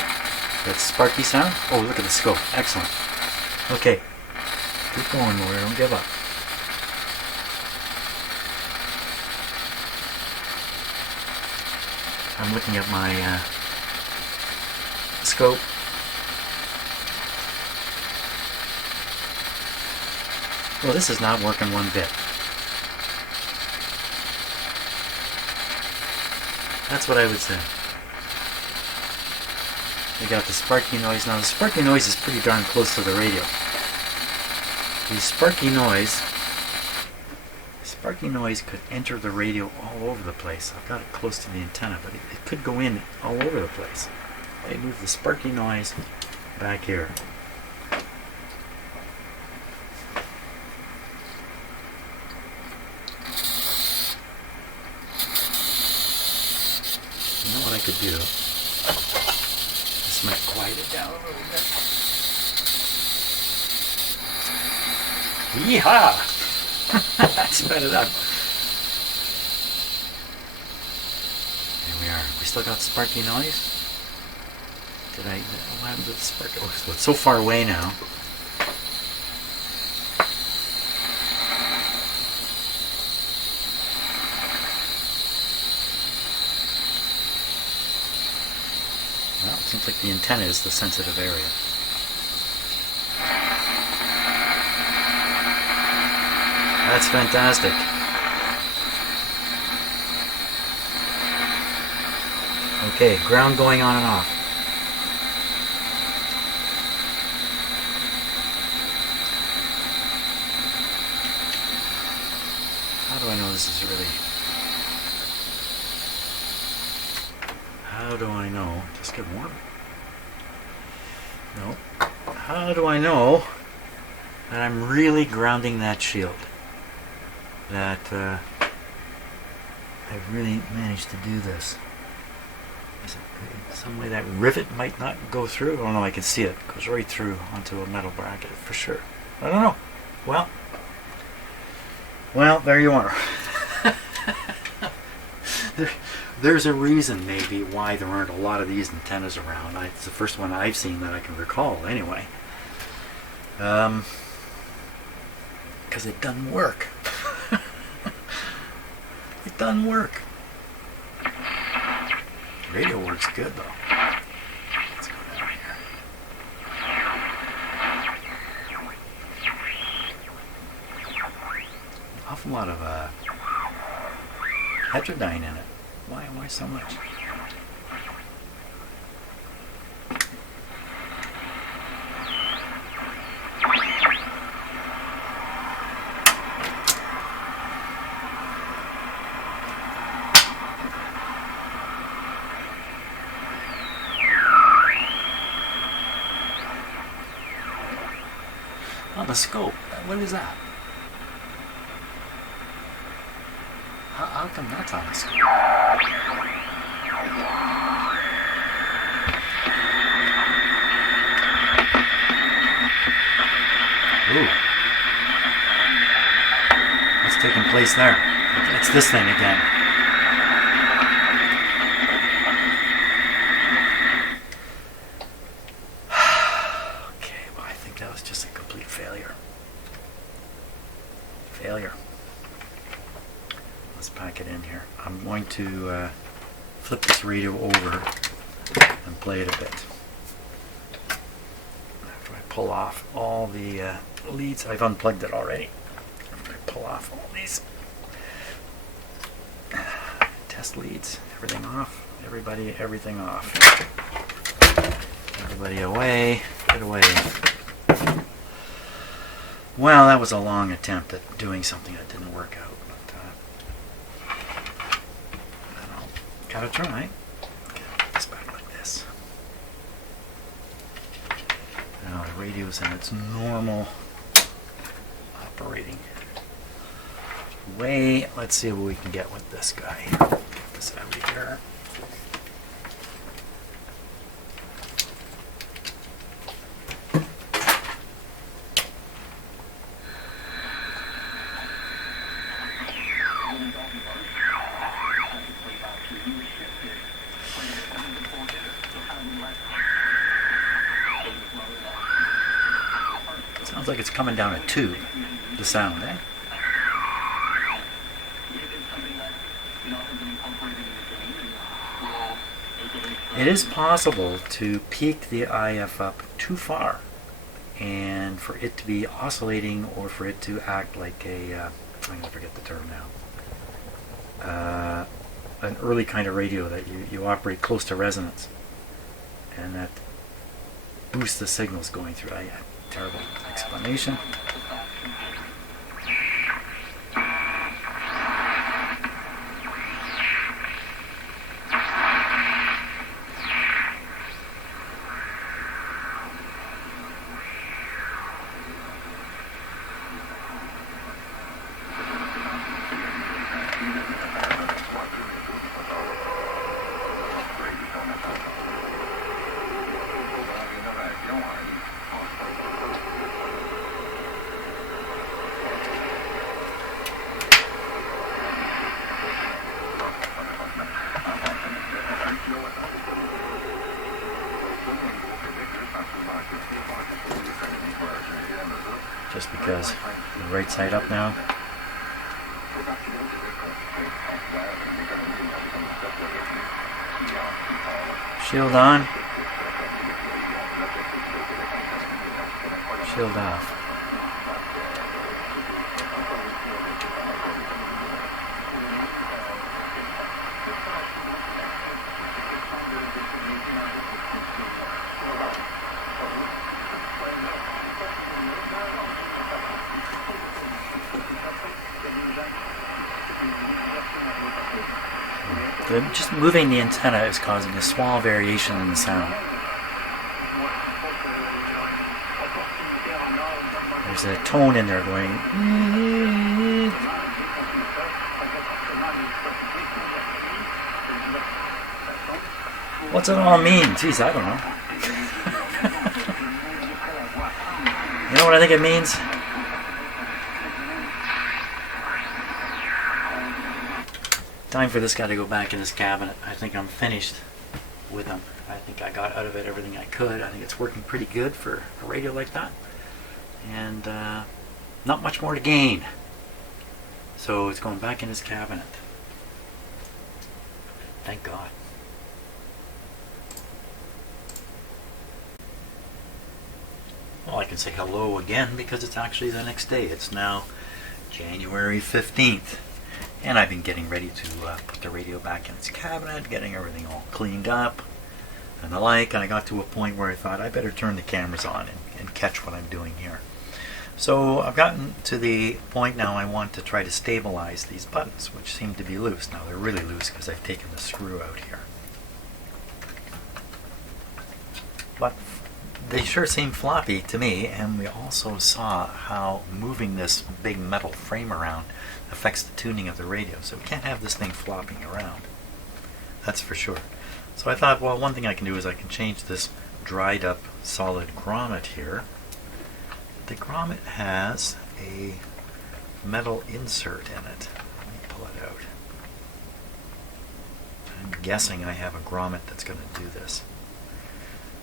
That's sparky sound. Oh, look at the scope. Excellent. Okay. Keep going, motor. Don't give up. I'm looking at my scope. Well, this is not working one bit. That's what I would say. We got the sparky noise. Now the sparky noise is pretty darn close to the radio. The sparky noise could enter the radio all over the place. I've got it close to the antenna, but it could go in all over the place. I move the sparky noise back here. You know what I could do? This might quiet it down a little bit. Yeehaw! That sped it up. There we are. We still got sparky noise? What happened to the sparky? Oh, so it's so far away now. Well, it seems like the antenna is the sensitive area. That's fantastic. Okay, ground going on and off. How do I know this is really... How do I know? Just get warm? No. How do I know that I'm really grounding that shield? That I've really managed to do this. Is it some way that rivet might not go through? Oh no, I can see it. It goes right through onto a metal bracket for sure. I don't know. Well, Well, there you are. There's a reason maybe why there aren't a lot of these antennas around. It's the first one I've seen that I can recall anyway. Because it doesn't work. It doesn't work. Radio works good though. Let's go down here. An awful lot of heterodyne in it. Why so much? On the scope, what is that? How come that's on the scope? Ooh. What's taking place there? It's this thing again. Okay, well I think that was just a complete failure. Let's pack it in here. I'm going to flip this radio over and play it a bit. After I pull off all the leads, I've unplugged it already. After I pull off all these test leads, everything off, everything off. Everybody away, get away. Well, that was a long attempt at doing something that didn't work out. Gotta try. Okay, put this back like this. Now the radio's in its normal operating way. Let's see what we can get with this guy. Get this out of here. Sounds like it's coming down a tube, the sound, eh? It is possible to peak the IF up too far and for it to be oscillating or for it to act like a, I'm going to forget the term now, an early kind of radio that you operate close to resonance and that boosts the signals going through. Terrible explanation. Just because the right side up now. Shield on. Shield off. Just moving the antenna is causing a small variation in the sound. There's a tone in there going. What's it all mean? Jeez, I don't know. You know what I think it means? Time for this guy to go back in his cabinet. I think I'm finished with him. I think I got out of it everything I could. I think it's working pretty good for a radio like that. And not much more to gain. So it's going back in his cabinet. Thank God. Well, I can say hello again because it's actually the next day. It's now January 15th. And I've been getting ready to put the radio back in its cabinet, getting everything all cleaned up and the like. And I got to a point where I thought I better turn the cameras on and catch what I'm doing here. So I've gotten to the point now I want to try to stabilize these buttons, which seem to be loose. Now they're really loose because I've taken the screw out here. But they sure seem floppy to me, and we also saw how moving this big metal frame around affects the tuning of the radio. So we can't have this thing flopping around. That's for sure. So I thought, well, one thing I can do is I can change this dried up solid grommet here. The grommet has a metal insert in it. Let me pull it out. I'm guessing I have a grommet that's going to do this.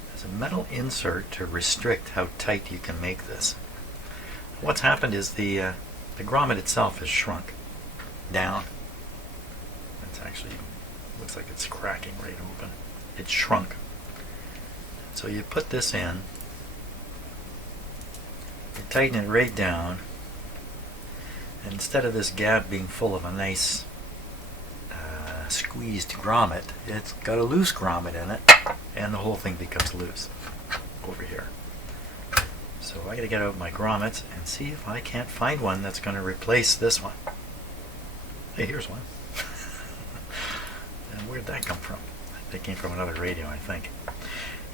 There's a metal insert to restrict how tight you can make this. What's happened is the grommet itself has shrunk down. It's actually looks like it's cracking right open. It's shrunk. So you put this in. You tighten it right down, and instead of this gap being full of a nice squeezed grommet, it's got a loose grommet in it, and the whole thing becomes loose over here. So I gotta get out my grommets and see if I can't find one that's going to replace this one. Hey, here's one. And where'd that come from? That came from another radio, I think.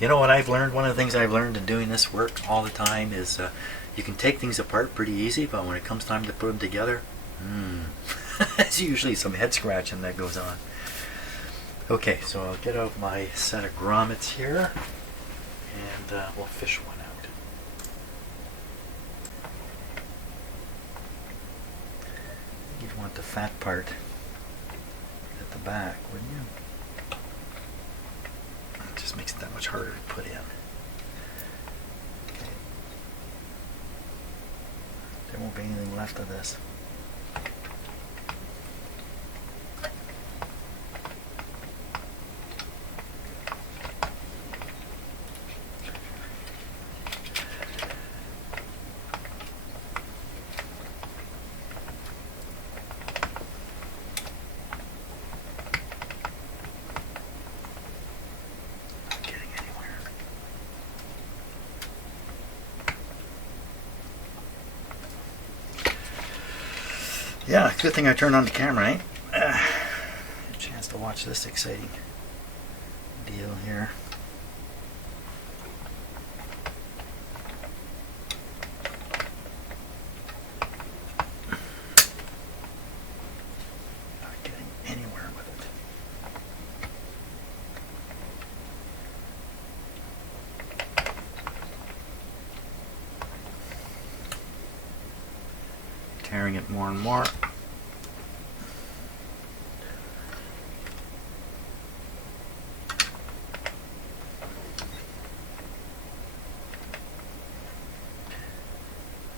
You know what I've learned? One of the things I've learned in doing this work all the time is you can take things apart pretty easy, but when it comes time to put them together, there's usually some head scratching that goes on. Okay, so I'll get out my set of grommets here, and we'll fish one out. You'd want the fat part at the back, wouldn't you? It just makes it that much harder to put in. Okay. There won't be anything left of this. Yeah, good thing I turned on the camera, eh? A chance to watch this exciting deal here. Not getting anywhere with it. Tearing it more and more.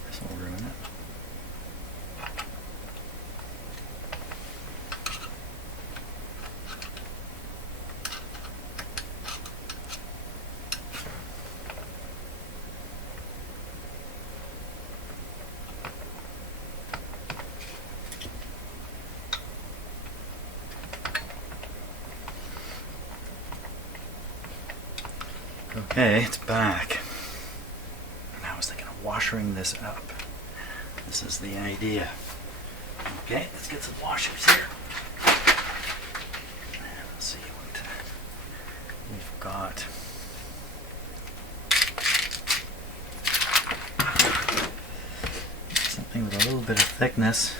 This will ruin it. Okay, it's back. Now I was thinking of washing this up. This is the idea. Okay, let's get some washers here. And let's see what we've got. Something with a little bit of thickness.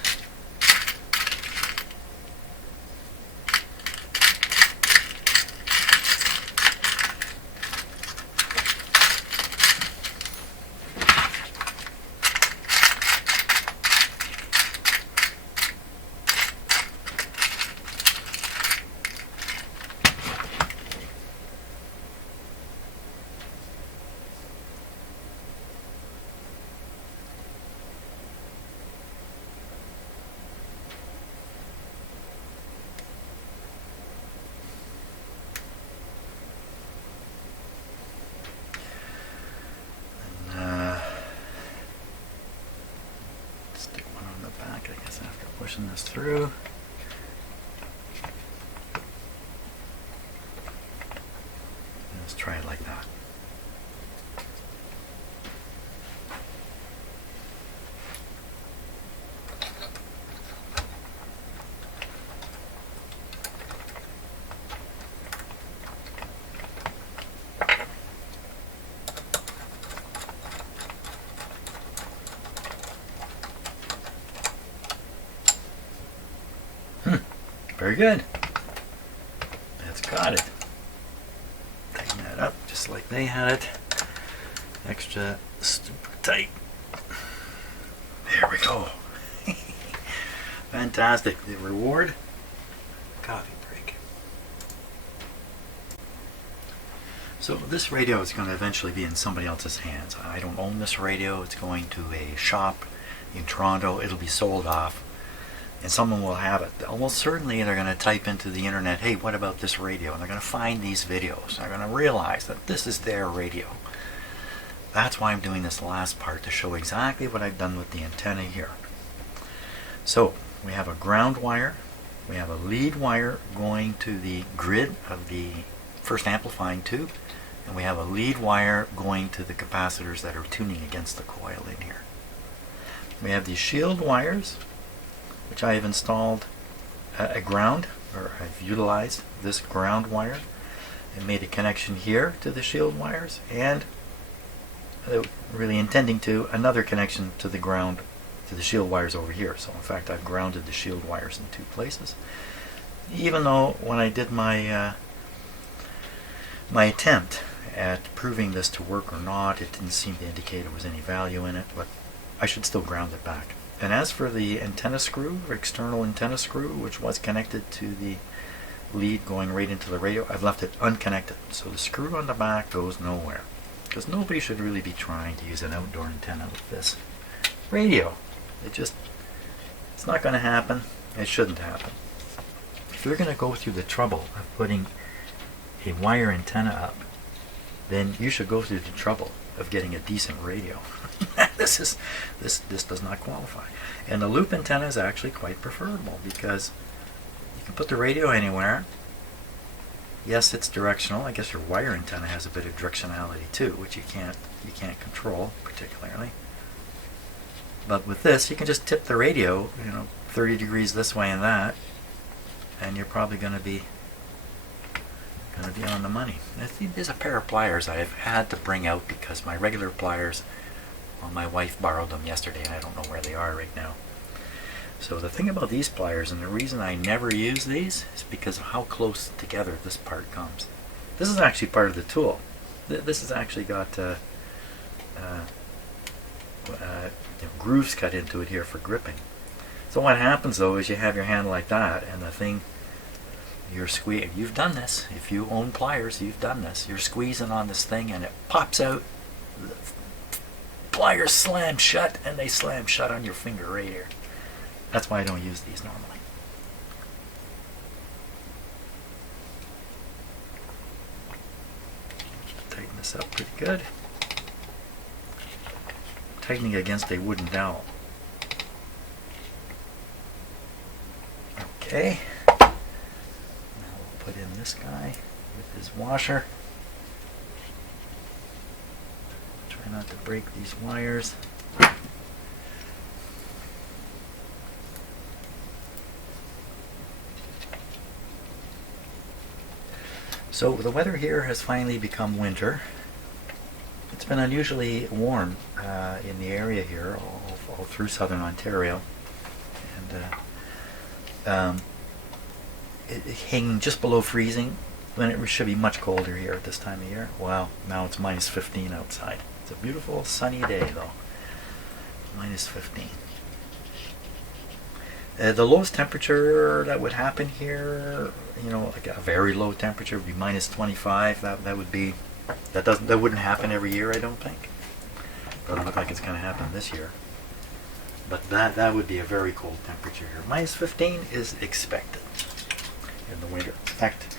pushing this through. Let's try it like that. Very good. That's got it. Tighten that up just like they had it. Extra super tight. There we go. Fantastic. The reward? Coffee break. So this radio is going to eventually be in somebody else's hands. I don't own this radio. It's going to a shop in Toronto. It'll be sold off. And someone will have it. Almost certainly they're going to type into the internet, hey, what about this radio? And they're going to find these videos. They're going to realize that this is their radio. That's why I'm doing this last part, to show exactly what I've done with the antenna here. So we have a ground wire. We have a lead wire going to the grid of the first amplifying tube. And we have a lead wire going to the capacitors that are tuning against the coil in here. We have these shield wires, which I have installed a ground, or I've utilized this ground wire and made a connection here to the shield wires, and really intending to another connection to the ground, to the shield wires over here. So in fact I've grounded the shield wires in two places. Even though when I did my my attempt at proving this to work or not, it didn't seem to indicate there was any value in it, but I should still ground it back. And as for the antenna screw, or external antenna screw, which was connected to the lead going right into the radio, I've left it unconnected. So the screw on the back goes nowhere. Because nobody should really be trying to use an outdoor antenna with this radio. It's not going to happen. It shouldn't happen. If you're going to go through the trouble of putting a wire antenna up, then you should go through the trouble of getting a decent radio. This does not qualify. And the loop antenna is actually quite preferable because you can put the radio anywhere. Yes, it's directional. I guess your wire antenna has a bit of directionality too, which you can't control particularly. But with this, you can just tip the radio, 30 degrees this way and that, and you're probably going to be on the money. There's a pair of pliers I have had to bring out because my regular pliers, well, my wife borrowed them yesterday and I don't know where they are right now. So the thing about these pliers, and the reason I never use these, is because of how close together this part comes. This is actually part of the tool. This has actually got grooves cut into it here for gripping. So what happens though is you have your hand like that, and the thing, you're squeezing. You've done this. If you own pliers, you've done this. You're squeezing on this thing and it pops out. The pliers slam shut, and they slam shut on your finger right here. That's why I don't use these normally. Tighten this up pretty good. Tightening against a wooden dowel. Okay. Put in this guy with his washer. Try not to break these wires. So the weather here has finally become winter. It's been unusually warm in the area here, all through southern Ontario. And hanging just below freezing when it should be much colder here at this time of year. Wow, now it's minus 15 outside. It's a beautiful sunny day though. Minus 15. The lowest temperature that would happen here, like a very low temperature would be minus 25. That wouldn't happen every year, I don't think. Doesn't look like it's going to happen this year. But that would be a very cold temperature here. Minus 15 is expected in the winter. In fact,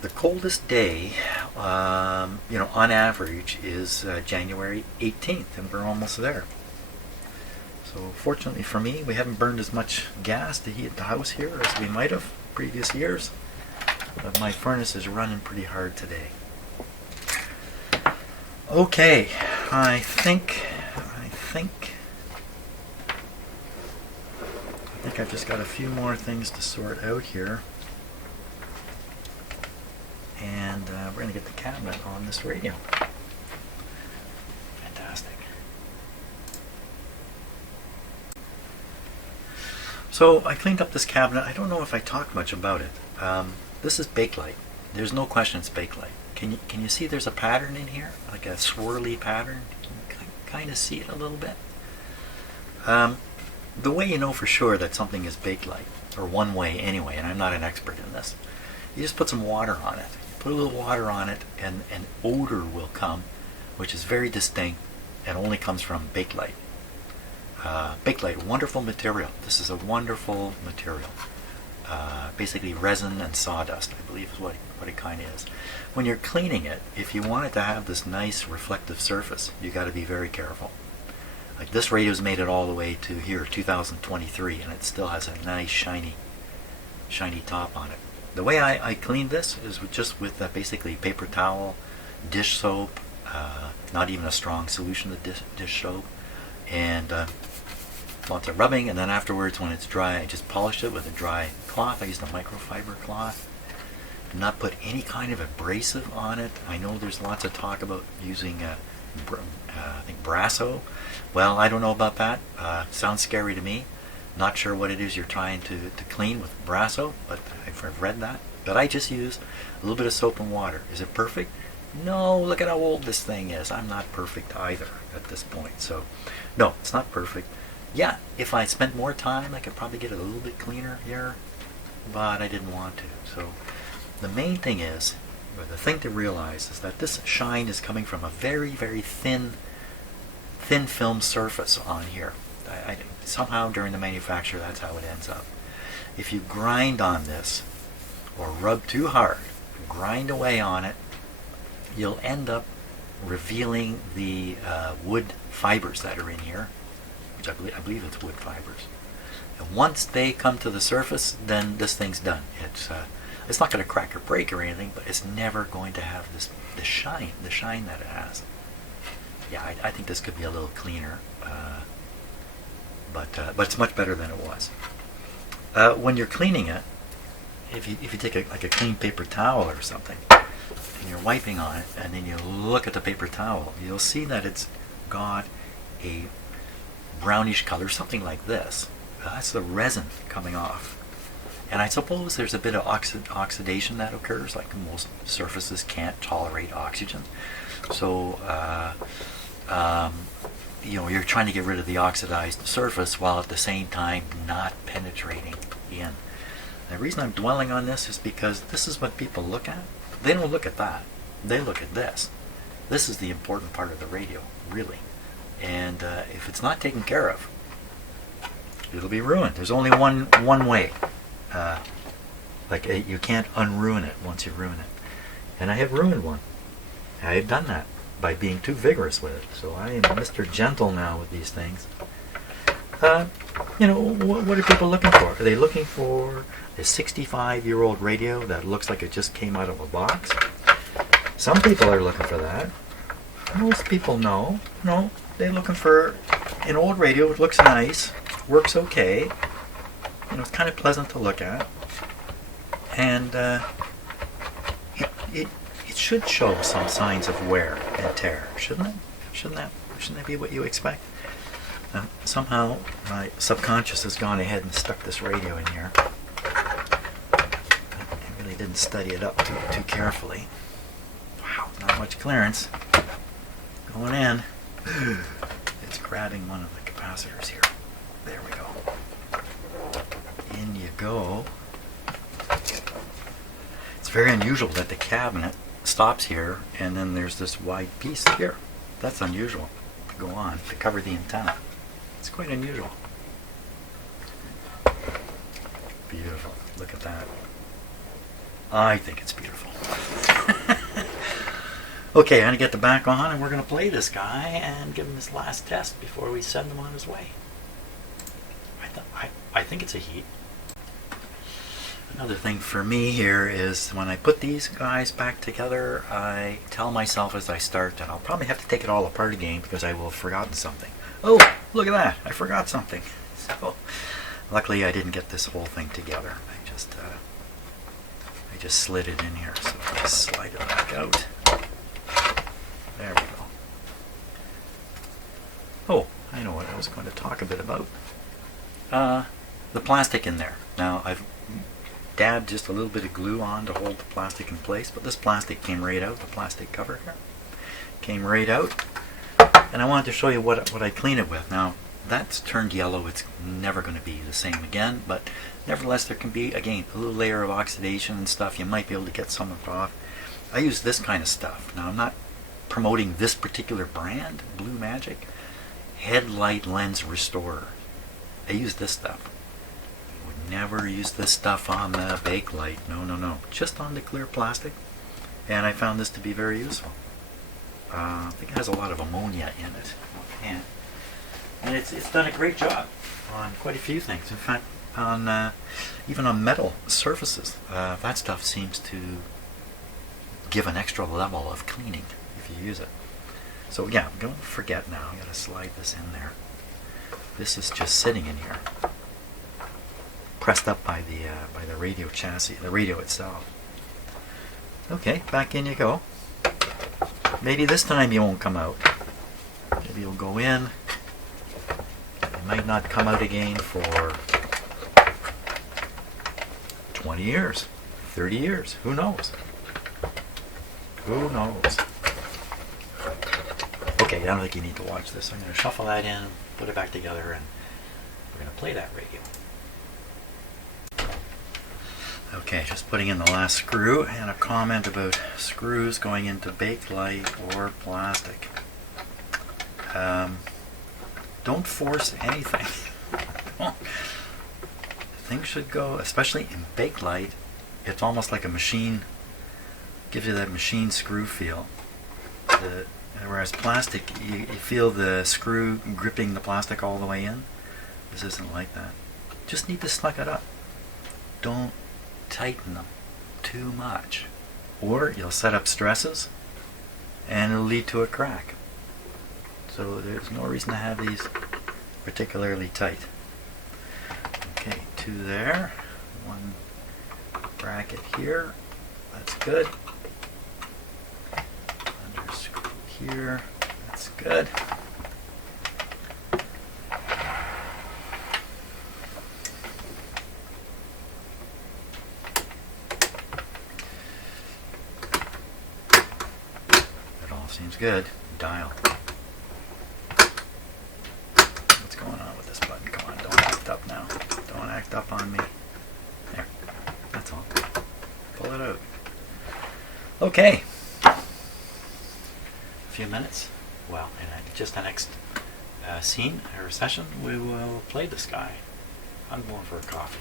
the coldest day, on average, is January 18th, and we're almost there. So So fortunately for me, we haven't burned as much gas to heat the house here as we might have previous years. But my furnace is running pretty hard today. Okay, I think I've just got a few more things to sort out here. And we're going to get the cabinet on this radio. Fantastic. So I cleaned up this cabinet. I don't know if I talked much about it. This is Bakelite. There's no question it's Bakelite. Can you see there's a pattern in here? Like a swirly pattern? Can you kind of see it a little bit? The way you know for sure that something is Bakelite, or one way anyway, and I'm not an expert in this, you just put some water on it. Put a little water on it and an odor will come, which is very distinct and only comes from Bakelite. Bakelite, wonderful material. This is a wonderful material. Basically resin and sawdust, I believe is what it kind of is. When you're cleaning it, if you want it to have this nice reflective surface, you got to be very careful. Like this radio's made it all the way to here, 2023, and it still has a nice shiny top on it. The way I cleaned this is with basically paper towel, dish soap, not even a strong solution of dish soap, and lots of rubbing, and then afterwards when it's dry I just polished it with a dry cloth. I used a microfiber cloth. Did not put any kind of abrasive on it. I know there's lots of talk about using I think Brasso. Well, I don't know about that. Sounds scary to me. Not sure what it is you're trying to clean with Brasso, but I've read that. But I just use a little bit of soap and water. Is it perfect? No, look at how old this thing is. I'm not perfect either at this point. So, no, it's not perfect. Yeah, if I spent more time, I could probably get it a little bit cleaner here, but I didn't want to. So, the main thing is, or the thing to realize is that this shine is coming from a very, very thin film surface on here. Somehow during the manufacture, that's how it ends up. If you grind on this, or rub too hard, grind away on it, you'll end up revealing the wood fibers that are in here, which I believe it's wood fibers. And once they come to the surface, then this thing's done. It's not going to crack or break or anything, but it's never going to have the shine that it has. Yeah, I think this could be a little cleaner, but it's much better than it was. When you're cleaning it, if you take a clean paper towel or something, and you're wiping on it, and then you look at the paper towel, you'll see that it's got a brownish color, something like this. That's the resin coming off. And I suppose there's a bit of oxidation that occurs, like most surfaces can't tolerate oxygen. So, you're trying to get rid of the oxidized surface while at the same time not penetrating in. The reason I'm dwelling on this is because this is what people look at. They don't look at that. They look at this. This is the important part of the radio, really. And if it's not taken care of, it'll be ruined. There's only one way. You can't unruin it once you ruin it. And I have ruined one. I have done that by being too vigorous with it. So I am Mr. Gentle now with these things. What are people looking for? Are they looking for a 65-year-old radio that looks like it just came out of a box? Some people are looking for that. Most people no. They're looking for an old radio. It looks nice, works okay. It's kind of pleasant to look at, and it should show some signs of wear and tear, shouldn't it? Shouldn't that be what you expect? Somehow my subconscious has gone ahead and stuck this radio in here. I really didn't study it up too carefully. Wow, not much clearance going in. It's grabbing one of the capacitors here. There we go. In you go. It's very unusual that the cabinet stops here and then there's this wide piece here. That's unusual to go on, to cover the antenna. It's quite unusual. Beautiful. Look at that. I think it's beautiful. Okay, I'm going to get the back on and we're going to play this guy and give him his last test before we send him on his way. I think it's a heat. Another thing for me here is when I put these guys back together, I tell myself as I start that I'll probably have to take it all apart again because I will have forgotten something. Oh, look at that! I forgot something. So, luckily I didn't get this whole thing together. I just slid it in here. So I'll just slide it back out. There we go. Oh, I know what I was going to talk a bit about. The plastic in there. Now I've dabbed just a little bit of glue on to hold the plastic in place, but this plastic came right out, the plastic cover here came right out, and I wanted to show you what I clean it with. Now that's turned yellow, it's never going to be the same again, but nevertheless there can be, again, a little layer of oxidation and stuff. You might be able to get some of it off. I use this kind of stuff. Now I'm not promoting this particular brand, Blue Magic Headlight Lens Restorer. I use this stuff. I would never use this stuff on the Bakelite. No. Just on the clear plastic. And I found this to be very useful. I think it has a lot of ammonia in it. And it's done a great job on quite a few things. In fact, on even on metal surfaces, that stuff seems to give an extra level of cleaning if you use it. So yeah, don't forget now. I'm going to slide this in there. This is just sitting in here, pressed up by the radio chassis, the radio itself. Okay, back in you go. Maybe this time you won't come out. Maybe you'll go in. It might not come out again for 20 years, 30 years. Who knows? Who knows? Okay, I don't think you need to watch this. I'm going to shuffle that in, put it back together, and we're going to play that radio. Okay, just putting in the last screw, and a comment about screws going into Bakelite or plastic. Don't force anything. Things should go, especially in Bakelite, it's almost like a machine, gives you that machine screw feel. Whereas plastic, you feel the screw gripping the plastic all the way in. This isn't like that. Just need to snug it up. Don't tighten them too much, or you'll set up stresses and it'll lead to a crack. So there's no reason to have these particularly tight. Okay, two there, one bracket here, that's good. Under screw here, that's good. Seems good. Dial. What's going on with this button? Come on, don't act up now. Don't act up on me. There. That's all. Pull it out. Okay. A few minutes. Well, in just the next scene or session, we will play this guy. I'm going for a coffee.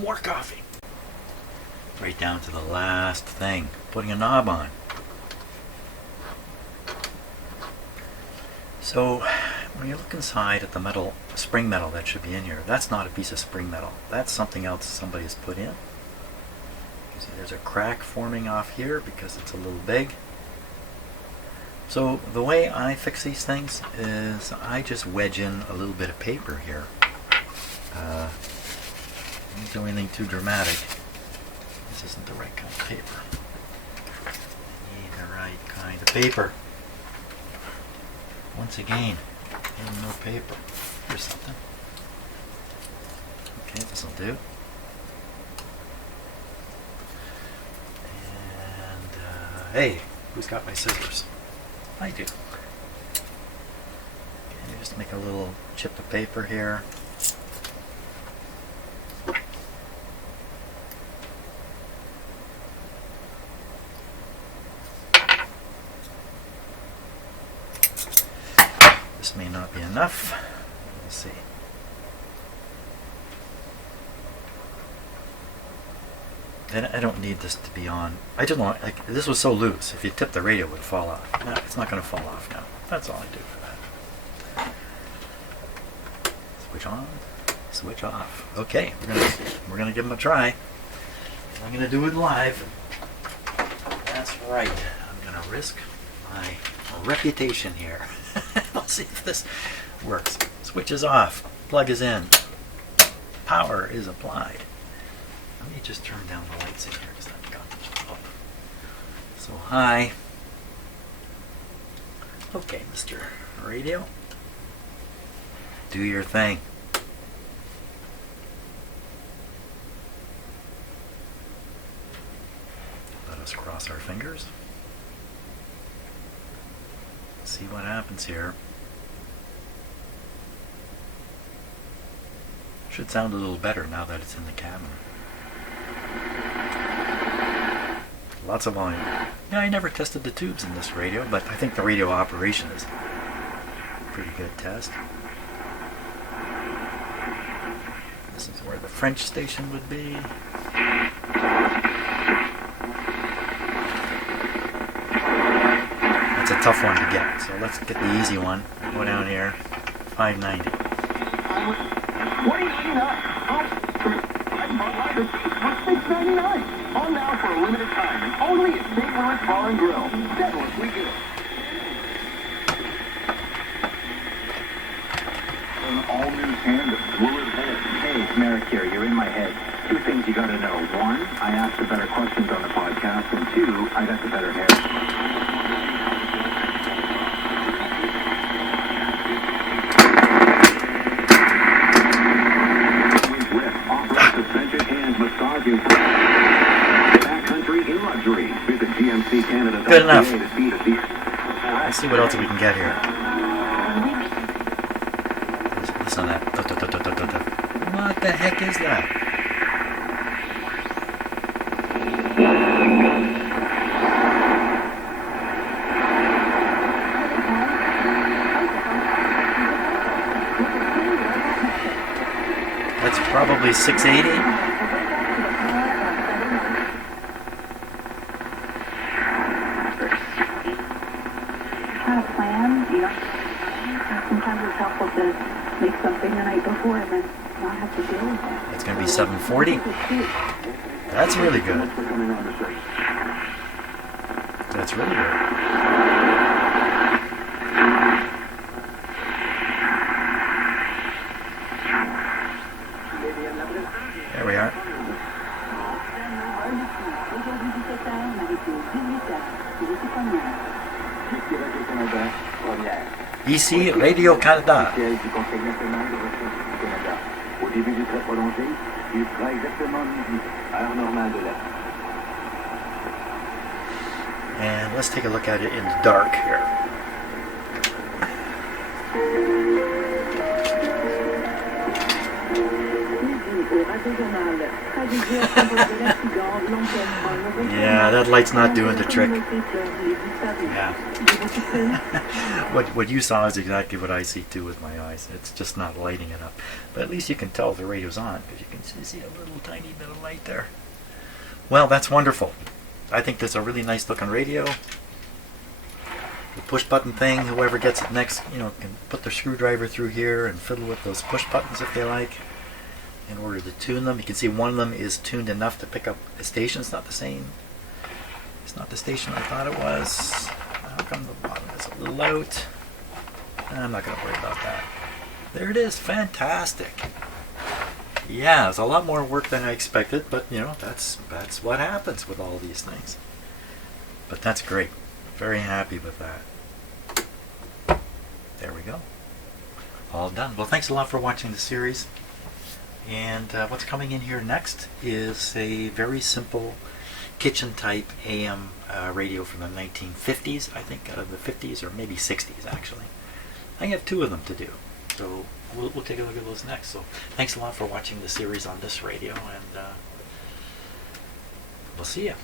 More coffee. Right down to the last thing. Putting a knob on. So, when you look inside at the metal, spring metal that should be in here, that's not a piece of spring metal. That's something else somebody has put in. You see there's a crack forming off here because it's a little big. So, the way I fix these things is I just wedge in a little bit of paper here. Don't do anything too dramatic. This isn't the right kind of paper. I need the right kind of paper. Once again, no paper. Here's something. Okay, this'll do. And, hey, who's got my scissors? I do. Okay, just make a little chip of paper here. This may not be enough. We'll see. And I don't need this to be on. I just want, like, this was so loose. If you tip the radio, it would fall off. No, it's not going to fall off now. That's all I do for that. Switch on, Switch off. Okay, we're gonna give them a try. I'm gonna do it live. That's right. I'm gonna risk my reputation here. We'll see if this works. Switch is off. Plug is in. Power is applied. Let me just turn down the lights in here because I've got them up. So hi. Okay, Mr. Radio. Do your thing. Let us cross our fingers. See what happens here. Should sound a little better now that it's in the cabin. Lots of volume. Yeah, I never tested the tubes in this radio, but I think the radio operation is a pretty good test. This is where the French station would be. That's a tough one to get, so let's get the easy one. Go down here, 590. $6.99. On now for a limited time and only at St. Louis Bar and Grill. Deadlessly good. An all-new tandem. Willard Head. Hey, Merrick here. You're in my head. Two things you gotta know. One, I asked the better questions on the podcast. And two, I got the better hair. Good enough. Let's see what else we can get here. Listen to that. What the heck is that? That's probably 680. Make something the night before and then not have to deal with it. It's going to be 740. That's really good. That's really good. There we are. Ici, Radio Canada. And let's take a look at it in the dark here. Yeah, that light's not doing the trick. Yeah. What you saw is exactly what I see too with my eyes. It's just not lighting it up. But at least you can tell the radio's on because you can see a little tiny bit of light there. Well, that's wonderful. I think that's a really nice looking radio. The push button thing, whoever gets it next, can put their screwdriver through here and fiddle with those push buttons if they like in order to tune them. You can see one of them is tuned enough to pick up a station. It's not the same. It's not the station I thought it was. How come the bottom is a little out? I'm not going to worry about that. There it is. Fantastic. Yeah, it's a lot more work than I expected, but that's what happens with all these things. But that's great. Very happy with that. There we go. All done. Well, thanks a lot for watching the series. And what's coming in here next is a very simple kitchen type AM radio from the 1950s, I think, the 50s or maybe 60s actually. I have two of them to do, so we'll take a look at those next. So thanks a lot for watching the series on this radio, and we'll see you.